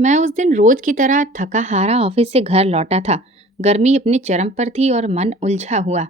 मैं उस दिन रोज की तरह थका हारा ऑफिस से घर लौटा था। गर्मी अपने चरम पर थी और मन उलझा हुआ।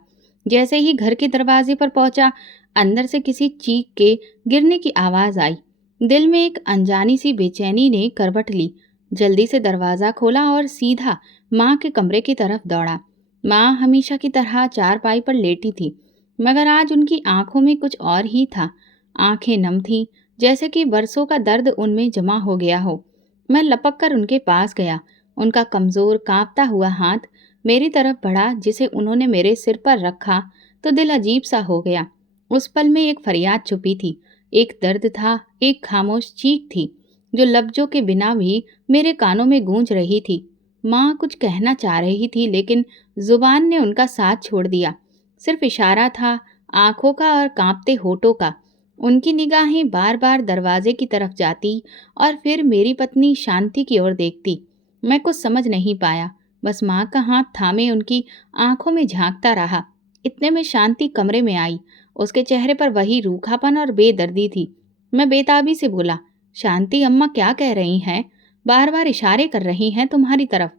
जैसे ही घर के दरवाजे पर पहुंचा, अंदर से किसी चीख के गिरने की आवाज आई। दिल में एक अनजानी सी बेचैनी ने करवट ली। जल्दी से दरवाजा खोला और सीधा माँ के कमरे की तरफ दौड़ा। माँ हमेशा की तरह चारपाई पर लेटी थी, मगर आज उनकी आंखों में कुछ और ही था। आंखें नम थीं, जैसे कि बरसों का दर्द उनमें जमा हो गया हो। मैं लपक कर उनके पास गया। उनका कमजोर कांपता हुआ हाथ मेरी तरफ बढ़ा, जिसे उन्होंने मेरे सिर पर रखा तो दिल अजीब सा हो गया। उस पल में एक फरियाद छुपी थी, एक दर्द था, एक खामोश चीख थी जो लफ्जों के बिना भी मेरे कानों में गूंज रही थी। माँ कुछ कहना चाह रही थी, लेकिन जुबान ने उनका साथ छोड़ दिया। सिर्फ इशारा था, आंखों का और कांपते होठों का। उनकी निगाहें बार बार दरवाजे की तरफ जाती और फिर मेरी पत्नी शांति की ओर देखती। मैं कुछ समझ नहीं पाया, बस माँ का हाथ थामे उनकी आंखों में झांकता रहा। इतने में शांति कमरे में आई। उसके चेहरे पर वही रूखापन और बेदर्दी थी। मैं बेताबी से बोला, शांति, अम्मा क्या कह रही हैं? बार बार इशारे कर रही हैं तुम्हारी तरफ।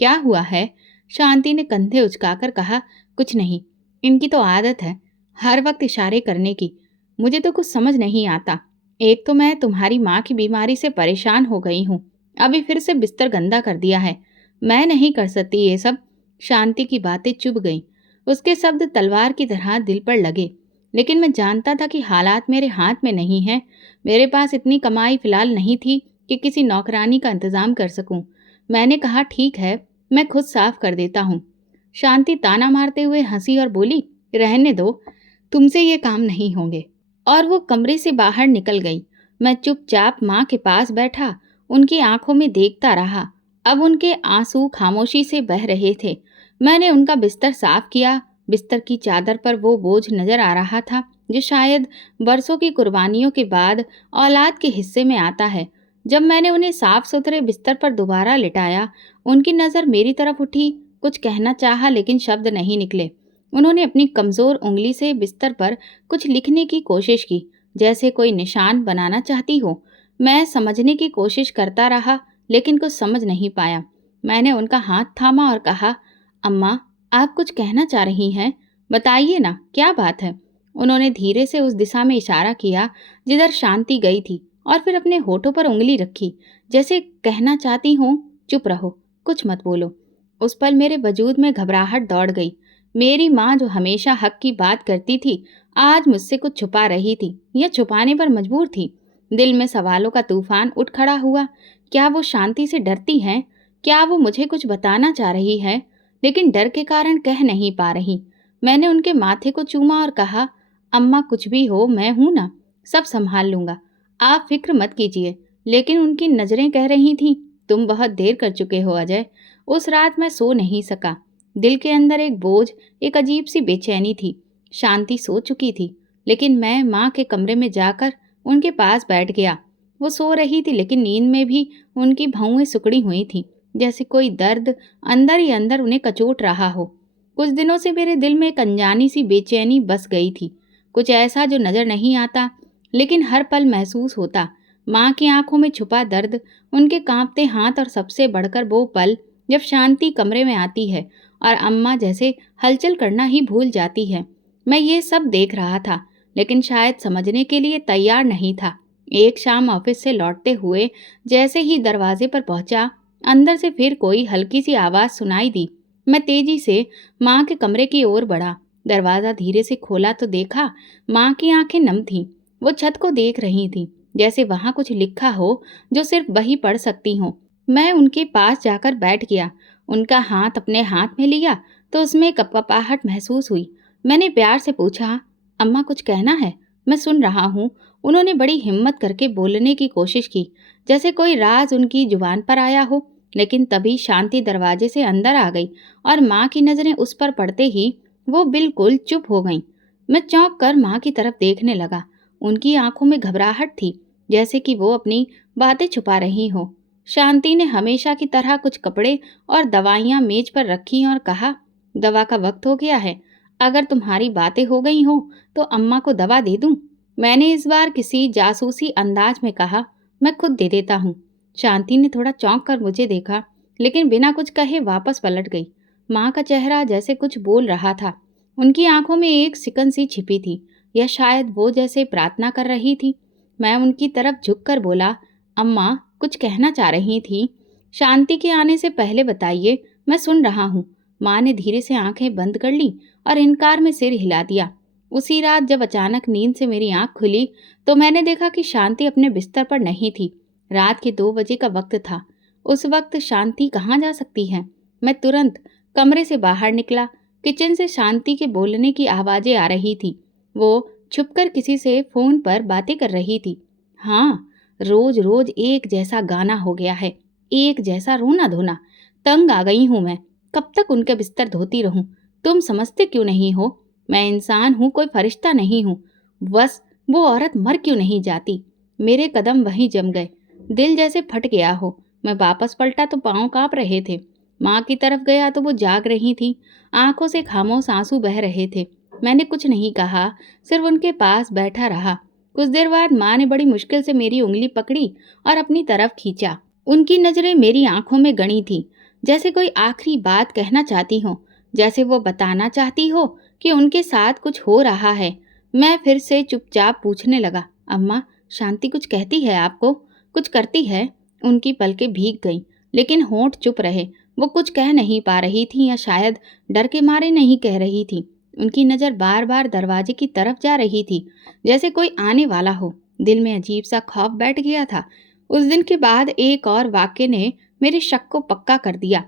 क्या हुआ है? शांति ने कंधे उचकाकर कहा, कुछ नहीं, इनकी तो आदत है हर वक्त इशारे करने की। मुझे तो कुछ समझ नहीं आता। एक तो मैं तुम्हारी माँ की बीमारी से परेशान हो गई हूँ, अभी फिर से बिस्तर गंदा कर दिया है। मैं नहीं कर सकती ये सब। शांति की बातें चुभ गईं। उसके शब्द तलवार की तरह दिल पर लगे। लेकिन मैं जानता था कि हालात मेरे हाथ में नहीं हैं। मेरे पास इतनी कमाई फिलहाल नहीं थी कि किसी नौकरानी का इंतजाम कर सकूं। मैंने कहा, ठीक है, मैं खुद साफ कर देता हूँ। शांति ताना मारते हुए हंसी और बोली, रहने दो, तुमसे ये काम नहीं होंगे। और वो कमरे से बाहर निकल गई। मैं चुपचाप माँ के पास बैठा, उनकी आंखों में देखता रहा। अब उनके आंसू खामोशी से बह रहे थे। मैंने उनका बिस्तर साफ किया। बिस्तर की चादर पर वो बोझ नजर आ रहा था जो शायद बरसों की कुर्बानियों के बाद औलाद के हिस्से में आता है। जब मैंने उन्हें साफ सुथरे बिस्तर पर दोबारा लिटाया, उनकी नज़र मेरी तरफ उठी। कुछ कहना चाहा, लेकिन शब्द नहीं निकले। उन्होंने अपनी कमजोर उंगली से बिस्तर पर कुछ लिखने की कोशिश की, जैसे कोई निशान बनाना चाहती हो। मैं समझने की कोशिश करता रहा, लेकिन कुछ समझ नहीं पाया। मैंने उनका हाथ थामा और कहा, अम्मा, आप कुछ कहना चाह रही हैं? बताइए ना, क्या बात है? उन्होंने धीरे से उस दिशा में इशारा किया जिधर शांति गई थी, और फिर अपने होठों पर उंगली रखी, जैसे कहना चाहती हूँ, चुप रहो, कुछ मत बोलो। उस पल मेरे वजूद में घबराहट दौड़ गई। मेरी माँ जो हमेशा हक की बात करती थी, आज मुझसे कुछ छुपा रही थी या छुपाने पर मजबूर थी। दिल में सवालों का तूफान उठ खड़ा हुआ। क्या वो शांति से डरती हैं? क्या वो मुझे कुछ बताना चाह रही है, लेकिन डर के कारण कह नहीं पा रही? मैंने उनके माथे को चूमा और कहा, अम्मा, कुछ भी हो, मैं हूं ना, सब संभाल लूंगा, आप फिक्र मत कीजिए। लेकिन उनकी नजरें कह रही थीं, तुम बहुत देर कर चुके हो अजय। उस रात मैं सो नहीं सका। दिल के अंदर एक बोझ, एक अजीब सी बेचैनी थी। शांति सो चुकी थी, लेकिन मैं माँ के कमरे में जाकर उनके पास बैठ गया। वो सो रही थी, लेकिन नींद में भी उनकी भौंहें सिकुड़ी हुई थीं, जैसे कोई दर्द अंदर ही अंदर उन्हें कचोट रहा हो। कुछ दिनों से मेरे दिल में एक अनजानी सी बेचैनी बस गई थी। कुछ ऐसा जो नजर नहीं आता, लेकिन हर पल महसूस होता। माँ की आंखों में छुपा दर्द, उनके कांपते हाथ, और सबसे बढ़कर वो पल जब शांति कमरे में आती है और अम्मा जैसे हलचल करना ही भूल जाती है। मैं ये सब देख रहा था, लेकिन शायद समझने के लिए तैयार नहीं था। एक शाम ऑफिस से लौटते हुए जैसे ही दरवाजे पर पहुंचा, अंदर से फिर कोई हल्की सी आवाज़ सुनाई दी। मैं तेजी से माँ के कमरे की ओर बढ़ा। दरवाज़ा धीरे से खोला तो देखा, माँ की आंखें नम थीं। वो छत को देख रही थीं, जैसे वहाँ कुछ लिखा हो जो सिर्फ वही पढ़ सकती हो। मैं उनके पास जाकर बैठ गया। उनका हाथ अपने हाथ में लिया तो उसमें कपकपाहट महसूस हुई। मैंने प्यार से पूछा, अम्मा, कुछ कहना है? मैं सुन रहा हूँ। उन्होंने बड़ी हिम्मत करके बोलने की कोशिश की, जैसे कोई राज उनकी जुबान पर आया हो। लेकिन तभी शांति दरवाजे से अंदर आ गई और माँ की नज़रें उस पर पड़ते ही वो बिल्कुल चुप हो गईं। मैं चौंक कर माँ की तरफ देखने लगा। उनकी आंखों में घबराहट थी, जैसे कि वो अपनी बातें छुपा रही हो। शांति ने हमेशा की तरह कुछ कपड़े और दवाइयाँ मेज पर रखी और कहा, दवा का वक्त हो गया है। अगर तुम्हारी बातें हो गई हो तो अम्मा को दवा दे दूं? मैंने इस बार किसी जासूसी अंदाज में कहा, मैं खुद दे देता हूँ। शांति ने थोड़ा चौंक कर मुझे देखा, लेकिन बिना कुछ कहे वापस पलट गई। माँ का चेहरा जैसे कुछ बोल रहा था। उनकी आंखों में एक सिकन सी छिपी थी, या शायद वो जैसे प्रार्थना कर रही थी। मैं उनकी तरफ झुककर बोला, अम्मा कुछ कहना चाह रही थी? शांति के आने से पहले बताइए, मैं सुन रहा हूँ। माँ ने धीरे से आंखें बंद कर ली और इनकार में सिर हिला दिया। उसी रात जब अचानक नींद से मेरी आंख खुली, तो मैंने देखा कि शांति अपने बिस्तर पर नहीं थी। रात के 2 बजे का वक्त था। उस वक्त शांति कहाँ जा सकती है? मैं तुरंत कमरे से बाहर निकला। किचन से शांति के बोलने की आवाजें आ रही थी। वो छुपकर किसी से फोन पर बातें कर रही थी। हाँ, रोज रोज एक जैसा गाना हो गया है, एक जैसा रोना धोना। तंग आ गई हूं मैं। कब तक उनके बिस्तर धोती रहूं? तुम समझते क्यों नहीं हो? मैं इंसान हूं, कोई फरिश्ता नहीं हूं। बस वो औरत मर क्यों नहीं जाती? मेरे कदम वहीं जम गए। दिल जैसे फट गया हो। मैं वापस पलटा तो पांव कांप रहे थे। माँ की तरफ गया तो वो जाग रही थी। आंखों से खामोश आंसू बह रहे थे। मैंने कुछ नहीं कहा, सिर्फ उनके पास बैठा रहा। कुछ देर बाद माँ ने बड़ी मुश्किल से मेरी उंगली पकड़ी और अपनी तरफ खींचा। उनकी नजरें मेरी आंखों में गड़ी थी, जैसे कोई आखिरी बात कहना चाहती हो, जैसे वो बताना चाहती हो कि उनके साथ कुछ हो रहा है। मैं फिर से चुपचाप पूछने लगा, अम्मा शांति कुछ कहती है आपको? कुछ करती है? उनकी पलकें भीग गईं, लेकिन होंठ चुप रहे। वो कुछ कह नहीं पा रही थी, या शायद डर के मारे नहीं कह रही थी। उनकी नज़र बार बार दरवाजे की तरफ जा रही थी, जैसे कोई आने वाला हो। दिल में अजीब सा खौफ बैठ गया था। उस दिन के बाद एक और वाक्य ने मेरे शक को पक्का कर दिया।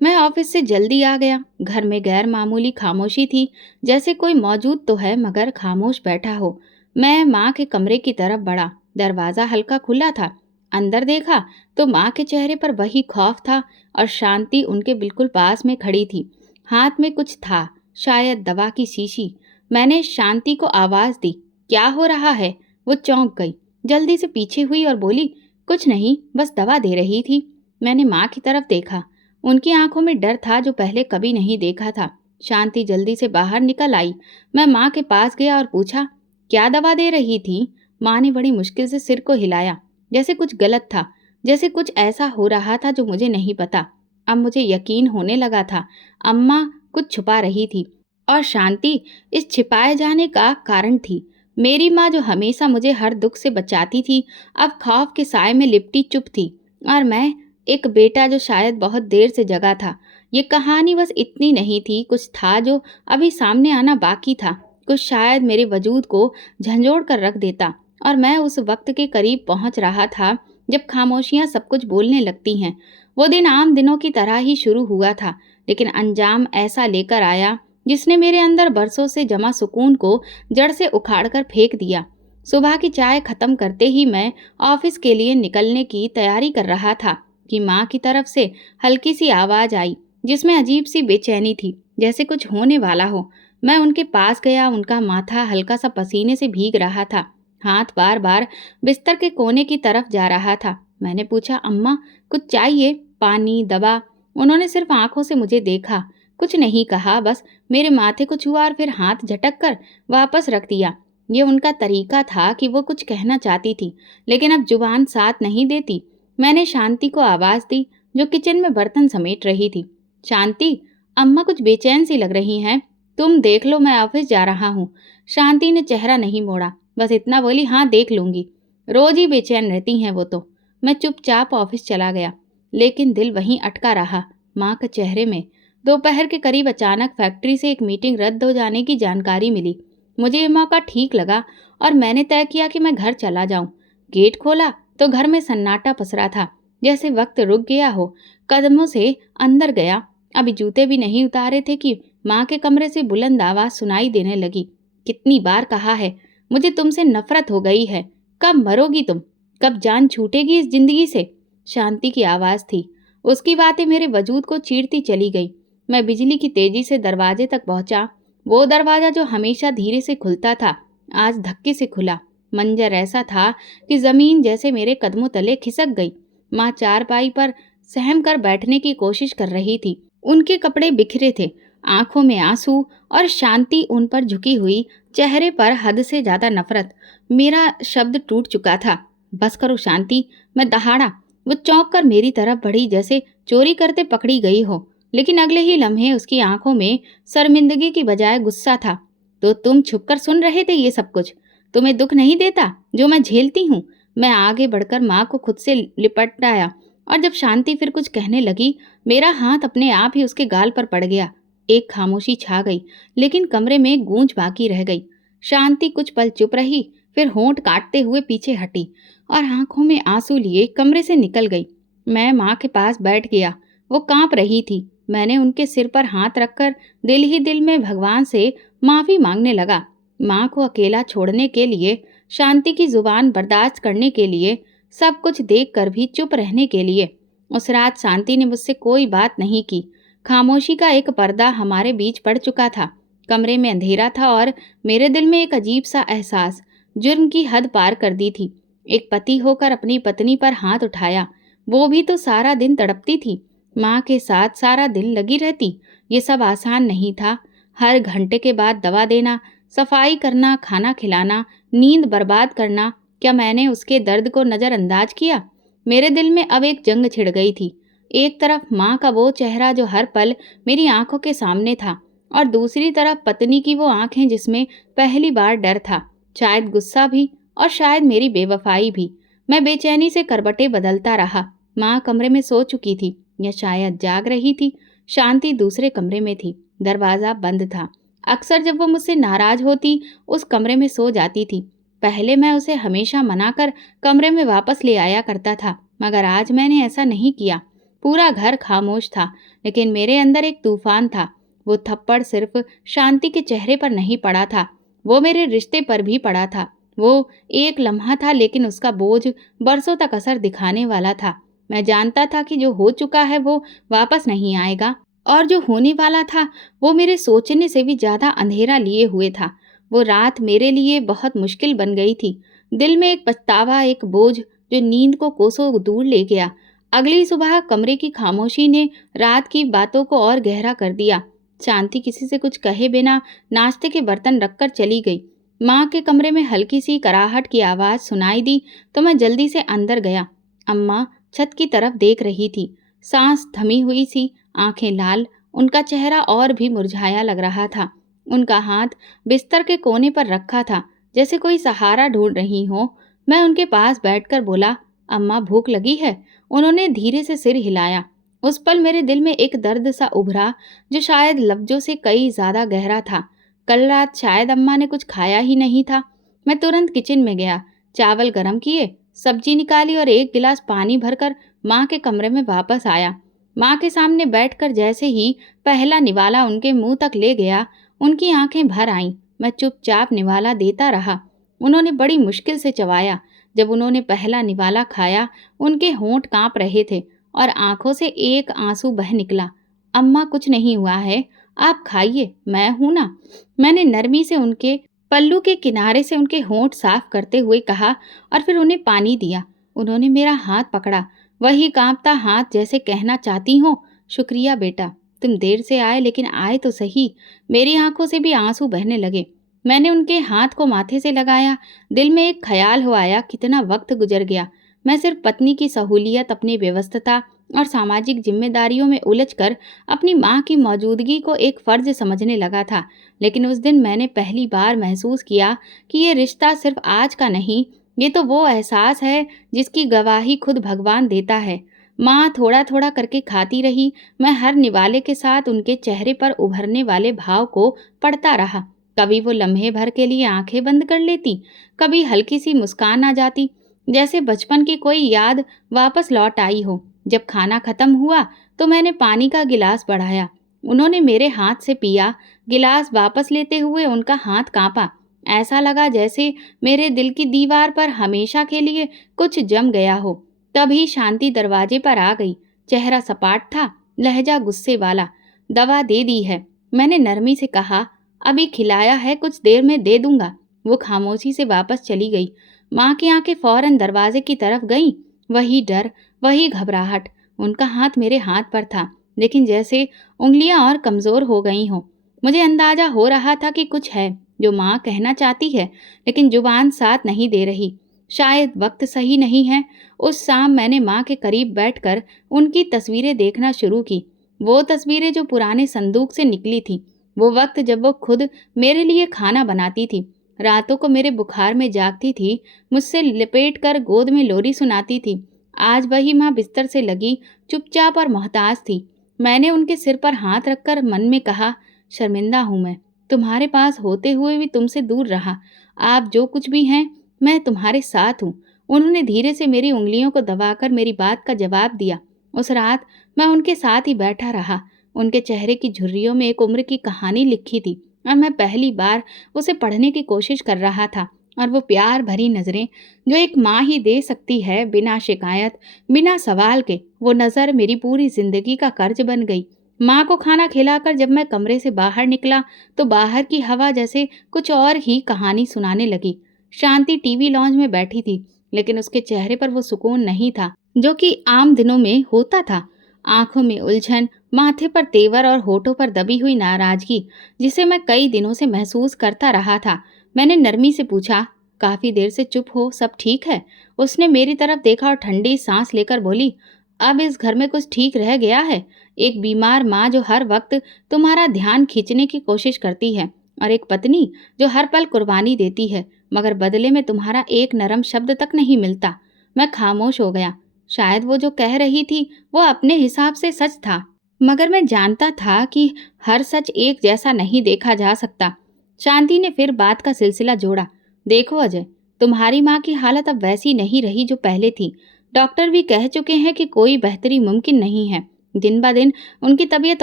मैं ऑफिस से जल्दी आ गया। घर में गैर मामूली खामोशी थी, जैसे कोई मौजूद तो है मगर खामोश बैठा हो। मैं माँ के कमरे की तरफ बढ़ा। दरवाज़ा हल्का खुला था। अंदर देखा तो माँ के चेहरे पर वही खौफ था, और शांति उनके बिल्कुल पास में खड़ी थी। हाथ में कुछ था, शायद दवा की शीशी। मैंने शांति को आवाज़ दी, क्या हो रहा है? वो चौंक गई, जल्दी से पीछे हुई और बोली, कुछ नहीं, बस दवा दे रही थी। मैंने माँ की तरफ देखा। उनकी आंखों में डर था जो पहले कभी नहीं देखा था। शांति जल्दी से बाहर निकल आई। मैं माँ के पास गया और पूछा, क्या दवा दे रही थी? माँ ने बड़ी मुश्किल से सिर को हिलाया, जैसे कुछ गलत था, जैसे कुछ ऐसा हो रहा था जो मुझे नहीं पता। अब मुझे यकीन होने लगा था, अम्मा कुछ छुपा रही थी, और शांति इस छिपाए जाने का कारण थी। मेरी माँ जो हमेशा मुझे हर दुख से बचाती थी, अब खौफ के साए में लिपटी चुप थी। और मैं, एक बेटा जो शायद बहुत देर से जगा था। ये कहानी बस इतनी नहीं थी, कुछ था जो अभी सामने आना बाकी था। कुछ शायद मेरे वजूद को झंझोड़ कर रख देता। और मैं उस वक्त के करीब पहुंच रहा था जब खामोशियां सब कुछ बोलने लगती हैं। वो दिन आम दिनों की तरह ही शुरू हुआ था, लेकिन अंजाम ऐसा लेकर आया जिसने मेरे अंदर बरसों से जमा सुकून को जड़ से उखाड़ कर फेंक दिया। सुबह की चाय खत्म करते ही मैं ऑफिस के लिए निकलने की तैयारी कर रहा था कि माँ की तरफ से हल्की सी आवाज आई, जिसमें अजीब सी बेचैनी थी, जैसे कुछ होने वाला हो। मैं उनके पास गया। उनका माथा हल्का सा पसीने से भीग रहा था। हाथ बार बार बिस्तर के कोने की तरफ जा रहा था। मैंने पूछा, अम्मा कुछ चाहिए? पानी, दवा? उन्होंने सिर्फ आंखों से मुझे देखा, कुछ नहीं कहा, बस मेरे माथे को छुआ और फिर हाथ झटक कर वापस रख दिया। ये उनका तरीका था कि वो कुछ कहना चाहती थी, लेकिन अब जुबान साथ नहीं देती। मैंने शांति को आवाज दी, जो किचन में बर्तन समेट रही थी। शांति, अम्मा कुछ बेचैन सी लग रही हैं। तुम देख लो, मैं ऑफिस जा रहा हूँ। शांति ने चेहरा नहीं मोड़ा, बस इतना बोली, हाँ देख लूंगी। रोज ही बेचैन रहती हैं वो तो। मैं चुपचाप ऑफिस चला गया, लेकिन दिल वहीं अटका रहा, माँ के चेहरे में। दोपहर के करीब अचानक फैक्ट्री से एक मीटिंग रद्द हो जाने की जानकारी मिली। मुझे ये मौका ठीक लगा और मैंने तय किया कि मैं घर चला जाऊं। गेट खोला तो घर में सन्नाटा पसरा था, जैसे वक्त रुक गया हो। कदमों से अंदर गया। अभी जूते भी नहीं उतारे थे कि माँ के कमरे से बुलंद आवाज सुनाई देने लगी, कितनी बार कहा है, मुझे तुमसे नफरत हो गई है। कब मरोगी तुम? कब जान छूटेगी इस जिंदगी से? शांति की आवाज थी। उसकी बातें मेरे वजूद को चीरती चली गई। मैं बिजली की तेजी से दरवाजे तक पहुंचा। वो दरवाजा जो हमेशा धीरे से खुलता था, आज धक्के से खुला। मंजर ऐसा था कि जमीन जैसे मेरे कदमों तले खिसक गई। माँ चारपाई पर सहम कर बैठने की कोशिश कर रही थी। उनके कपड़े बिखरे थे, आंखों में आंसू, और शांति उन पर झुकी हुई, चेहरे पर हद से ज्यादा नफरत। मेरा शब्द टूट चुका था। बस करो शांति, मैं दहाड़ा। वो चौंक कर मेरी तरफ बढ़ी, जैसे चोरी करते पकड़ी गई हो। लेकिन अगले ही लम्हे उसकी आंखों में शर्मिंदगी की बजाय गुस्सा था। तो तुम छुपकर सुन रहे थे ये सब कुछ? तुम्हें दुख नहीं देता जो मैं झेलती हूँ? मैं आगे बढ़कर माँ को खुद से लिपट आया, और जब शांति फिर कुछ कहने लगी, मेरा हाथ अपने आप ही उसके गाल पर पड़ गया। एक खामोशी छा गई, लेकिन कमरे में गूंज बाकी रह गई। शांति कुछ पल चुप रही, फिर होंठ काटते हुए पीछे हटी और आंखों में आंसू लिए कमरे से निकल गई। मैं माँ के पास बैठ गया। वो कांप रही थी। मैंने उनके सिर पर हाथ रखकर दिल ही दिल में भगवान से माफी मांगने लगा। माँ को अकेला छोड़ने के लिए, शांति की जुबान बर्दाश्त करने के लिए, सब कुछ देखकर भी चुप रहने के लिए। उस रात शांति ने मुझसे कोई बात नहीं की। खामोशी का एक पर्दा हमारे बीच पड़ चुका था। कमरे में अंधेरा था और मेरे दिल में एक अजीब सा एहसास जुर्म की हद पार कर दी थी। एक पति होकर अपनी पत्नी पर हाथ उठाया, वो भी तो सारा दिन तड़पती थी, माँ के साथ सारा दिन लगी रहती। ये सब आसान नहीं था। हर घंटे के बाद दवा देना, सफाई करना, खाना खिलाना, नींद बर्बाद करना। क्या मैंने उसके दर्द को नज़रअंदाज किया? मेरे दिल में अब एक जंग छिड़ गई थी। एक तरफ माँ का वो चेहरा जो हर पल मेरी आंखों के सामने था, और दूसरी तरफ पत्नी की वो आंखें जिसमें पहली बार डर था, शायद गुस्सा भी, और शायद मेरी बेवफाई भी। मैं बेचैनी से करवटें बदलता रहा। माँ कमरे में सो चुकी थी, या शायद जाग रही थी। शांति दूसरे कमरे में थी। दरवाज़ा बंद था। अक्सर जब वो मुझसे नाराज होती, उस कमरे में सो जाती थी। पहले मैं उसे हमेशा मनाकर कमरे में वापस ले आया करता था, मगर आज मैंने ऐसा नहीं किया। पूरा घर खामोश था, लेकिन मेरे अंदर एक तूफान था। वो थप्पड़ सिर्फ शांति के चेहरे पर नहीं पड़ा था, वो मेरे रिश्ते पर भी पड़ा था। वो एक लम्हा था, लेकिन उसका बोझ बरसों तक असर दिखाने वाला था। मैं जानता था कि जो हो चुका है वो वापस नहीं आएगा, और जो होने वाला था वो मेरे सोचने से भी ज्यादा अंधेरा लिए हुए था। वो रात मेरे लिए बहुत मुश्किल बन गई थी। दिल में एक पछतावा, एक बोझ जो नींद को कोसों दूर ले गया। अगली सुबह कमरे की खामोशी ने रात की बातों को और गहरा कर दिया। शांति किसी से कुछ कहे बिना नाश्ते के बर्तन रखकर चली गई। माँ के कमरे में हल्की सी कराहट की आवाज़ सुनाई दी तो मैं जल्दी से अंदर गया। अम्मा छत की तरफ देख रही थी, सांस थमी हुई सी, आंखें लाल। उनका चेहरा और भी मुरझाया लग रहा था। उनका हाथ बिस्तर के कोने पर रखा था, जैसे कोई सहारा ढूंढ रही हो। मैं उनके पास बैठकर बोला, अम्मा भूख लगी है? उन्होंने धीरे से सिर हिलाया। उस पल मेरे दिल में एक दर्द सा उभरा, जो शायद लफ्जों से कई ज्यादा गहरा था। कल रात शायद अम्मा ने कुछ खाया ही नहीं था। मैं तुरंत किचन में गया, चावल गर्म किए, सब्जी निकाली और एक गिलास पानी भरकर माँ के कमरे में वापस आया। माँ के सामने बैठकर जैसे ही पहला निवाला उनके मुंह तक ले गया, उनकी आंखें भर आईं। मैं चुपचाप निवाला देता रहा। उन्होंने बड़ी मुश्किल से चबाया। जब उन्होंने पहला निवाला खाया, उनके होंठ कांप रहे थे और आंखों से एक आंसू बह निकला। अम्मा कुछ नहीं हुआ है, आप खाइए, मैं हूं ना। मैंने नरमी से उनके पल्लू के किनारे से उनके होंठ साफ करते हुए कहा, और फिर उन्हें पानी दिया। उन्होंने मेरा हाथ पकड़ा, वही कांपता हाथ, जैसे कहना चाहती हो, शुक्रिया बेटा, तुम देर से आए लेकिन आए तो सही। मेरी आंखों से भी आंसू बहने लगे। मैंने उनके हाथ को माथे से लगाया। दिल में एक ख्याल हो आया, कितना वक्त गुजर गया। मैं सिर्फ पत्नी की सहूलियत, अपनी व्यस्तता और सामाजिक जिम्मेदारियों में उलझकर अपनी माँ की मौजूदगी को एक फर्ज समझने लगा था। लेकिन उस दिन मैंने पहली बार महसूस किया कि ये रिश्ता सिर्फ आज का नहीं, ये तो वो एहसास है जिसकी गवाही खुद भगवान देता है। माँ थोड़ा थोड़ा करके खाती रही। मैं हर निवाले के साथ उनके चेहरे पर उभरने वाले भाव को पढ़ता रहा। कभी वो लम्हे भर के लिए आंखें बंद कर लेती, कभी हल्की सी मुस्कान आ जाती, जैसे बचपन की कोई याद वापस लौट आई हो। जब खाना खत्म हुआ तो मैंने पानी का गिलास बढ़ाया। उन्होंने मेरे हाथ से पिया। गिलास वापस लेते हुए उनका हाथ कांपा। ऐसा लगा जैसे मेरे दिल की दीवार पर हमेशा के लिए कुछ जम गया हो। तभी शांति दरवाजे पर आ गई। चेहरा सपाट था, लहजा गुस्से वाला। दवा दे दी है, मैंने नरमी से कहा। अभी खिलाया है, कुछ देर में दे दूंगा। वो खामोशी से वापस चली गई। माँ की आंखें फौरन दरवाजे की तरफ गईं। वही डर, वही घबराहट। उनका हाथ मेरे हाथ पर था, लेकिन जैसे उंगलियां और कमजोर हो गई हों। मुझे अंदाजा हो रहा था कि कुछ है जो माँ कहना चाहती है, लेकिन जुबान साथ नहीं दे रही। शायद वक्त सही नहीं है। उस शाम मैंने माँ के करीब बैठकर उनकी तस्वीरें देखना शुरू की। वो तस्वीरें जो पुराने संदूक से निकली थी। वो वक्त जब वो खुद मेरे लिए खाना बनाती थी, रातों को मेरे बुखार में जागती थी, मुझसे लिपेट कर गोद में लोरी सुनाती थी। आज वही माँ बिस्तर से लगी, चुपचाप और मोहताज थी। मैंने उनके सिर पर हाथ रखकर मन में कहा, शर्मिंदा हूँ मैं, तुम्हारे पास होते हुए भी तुमसे दूर रहा। आप जो कुछ भी हैं, मैं तुम्हारे साथ हूँ। उन्होंने धीरे से मेरी उंगलियों को दबाकर मेरी बात का जवाब दिया। उस रात मैं उनके साथ ही बैठा रहा। उनके चेहरे की झुर्रियों में एक उम्र की कहानी लिखी थी और मैं पहली बार उसे पढ़ने की कोशिश कर रहा था। और वो प्यार भरी नज़रें जो एक माँ ही दे सकती है, बिना शिकायत, बिना सवाल के, वो नज़र मेरी पूरी जिंदगी का कर्ज बन गई। माँ को खाना खिलाकर जब मैं कमरे से बाहर निकला तो बाहर की हवा जैसे कुछ और ही कहानी सुनाने लगी। शांति टीवी लॉन्ज में बैठी थी, लेकिन उसके चेहरे पर वो सुकून नहीं था जो कि आम दिनों में होता था। आंखों में उलझन, माथे पर तेवर और होठों पर दबी हुई नाराजगी, जिसे मैं कई दिनों से महसूस करता रहा था। मैंने नरमी से पूछा, काफी देर से चुप हो, सब ठीक है? उसने मेरी तरफ देखा और ठंडी सांस लेकर बोली, अब इस घर में कुछ ठीक रह गया है? एक बीमार माँ जो हर वक्त तुम्हारा ध्यान खींचने की कोशिश करती है, और एक पत्नी जो हर पल कुर्बानी देती है, मगर बदले में तुम्हारा एक नरम शब्द तक नहीं मिलता। मैं खामोश हो गया। शायद वो जो कह रही थी वो अपने हिसाब से सच था, मगर मैं जानता था कि हर सच एक जैसा नहीं देखा जा सकता। शांति ने फिर बात का सिलसिला जोड़ा, देखो अजय, तुम्हारी माँ की हालत अब वैसी नहीं रही जो पहले थी। डॉक्टर भी कह चुके हैं कि कोई बेहतरी मुमकिन नहीं है। दिन ब दिन उनकी तबीयत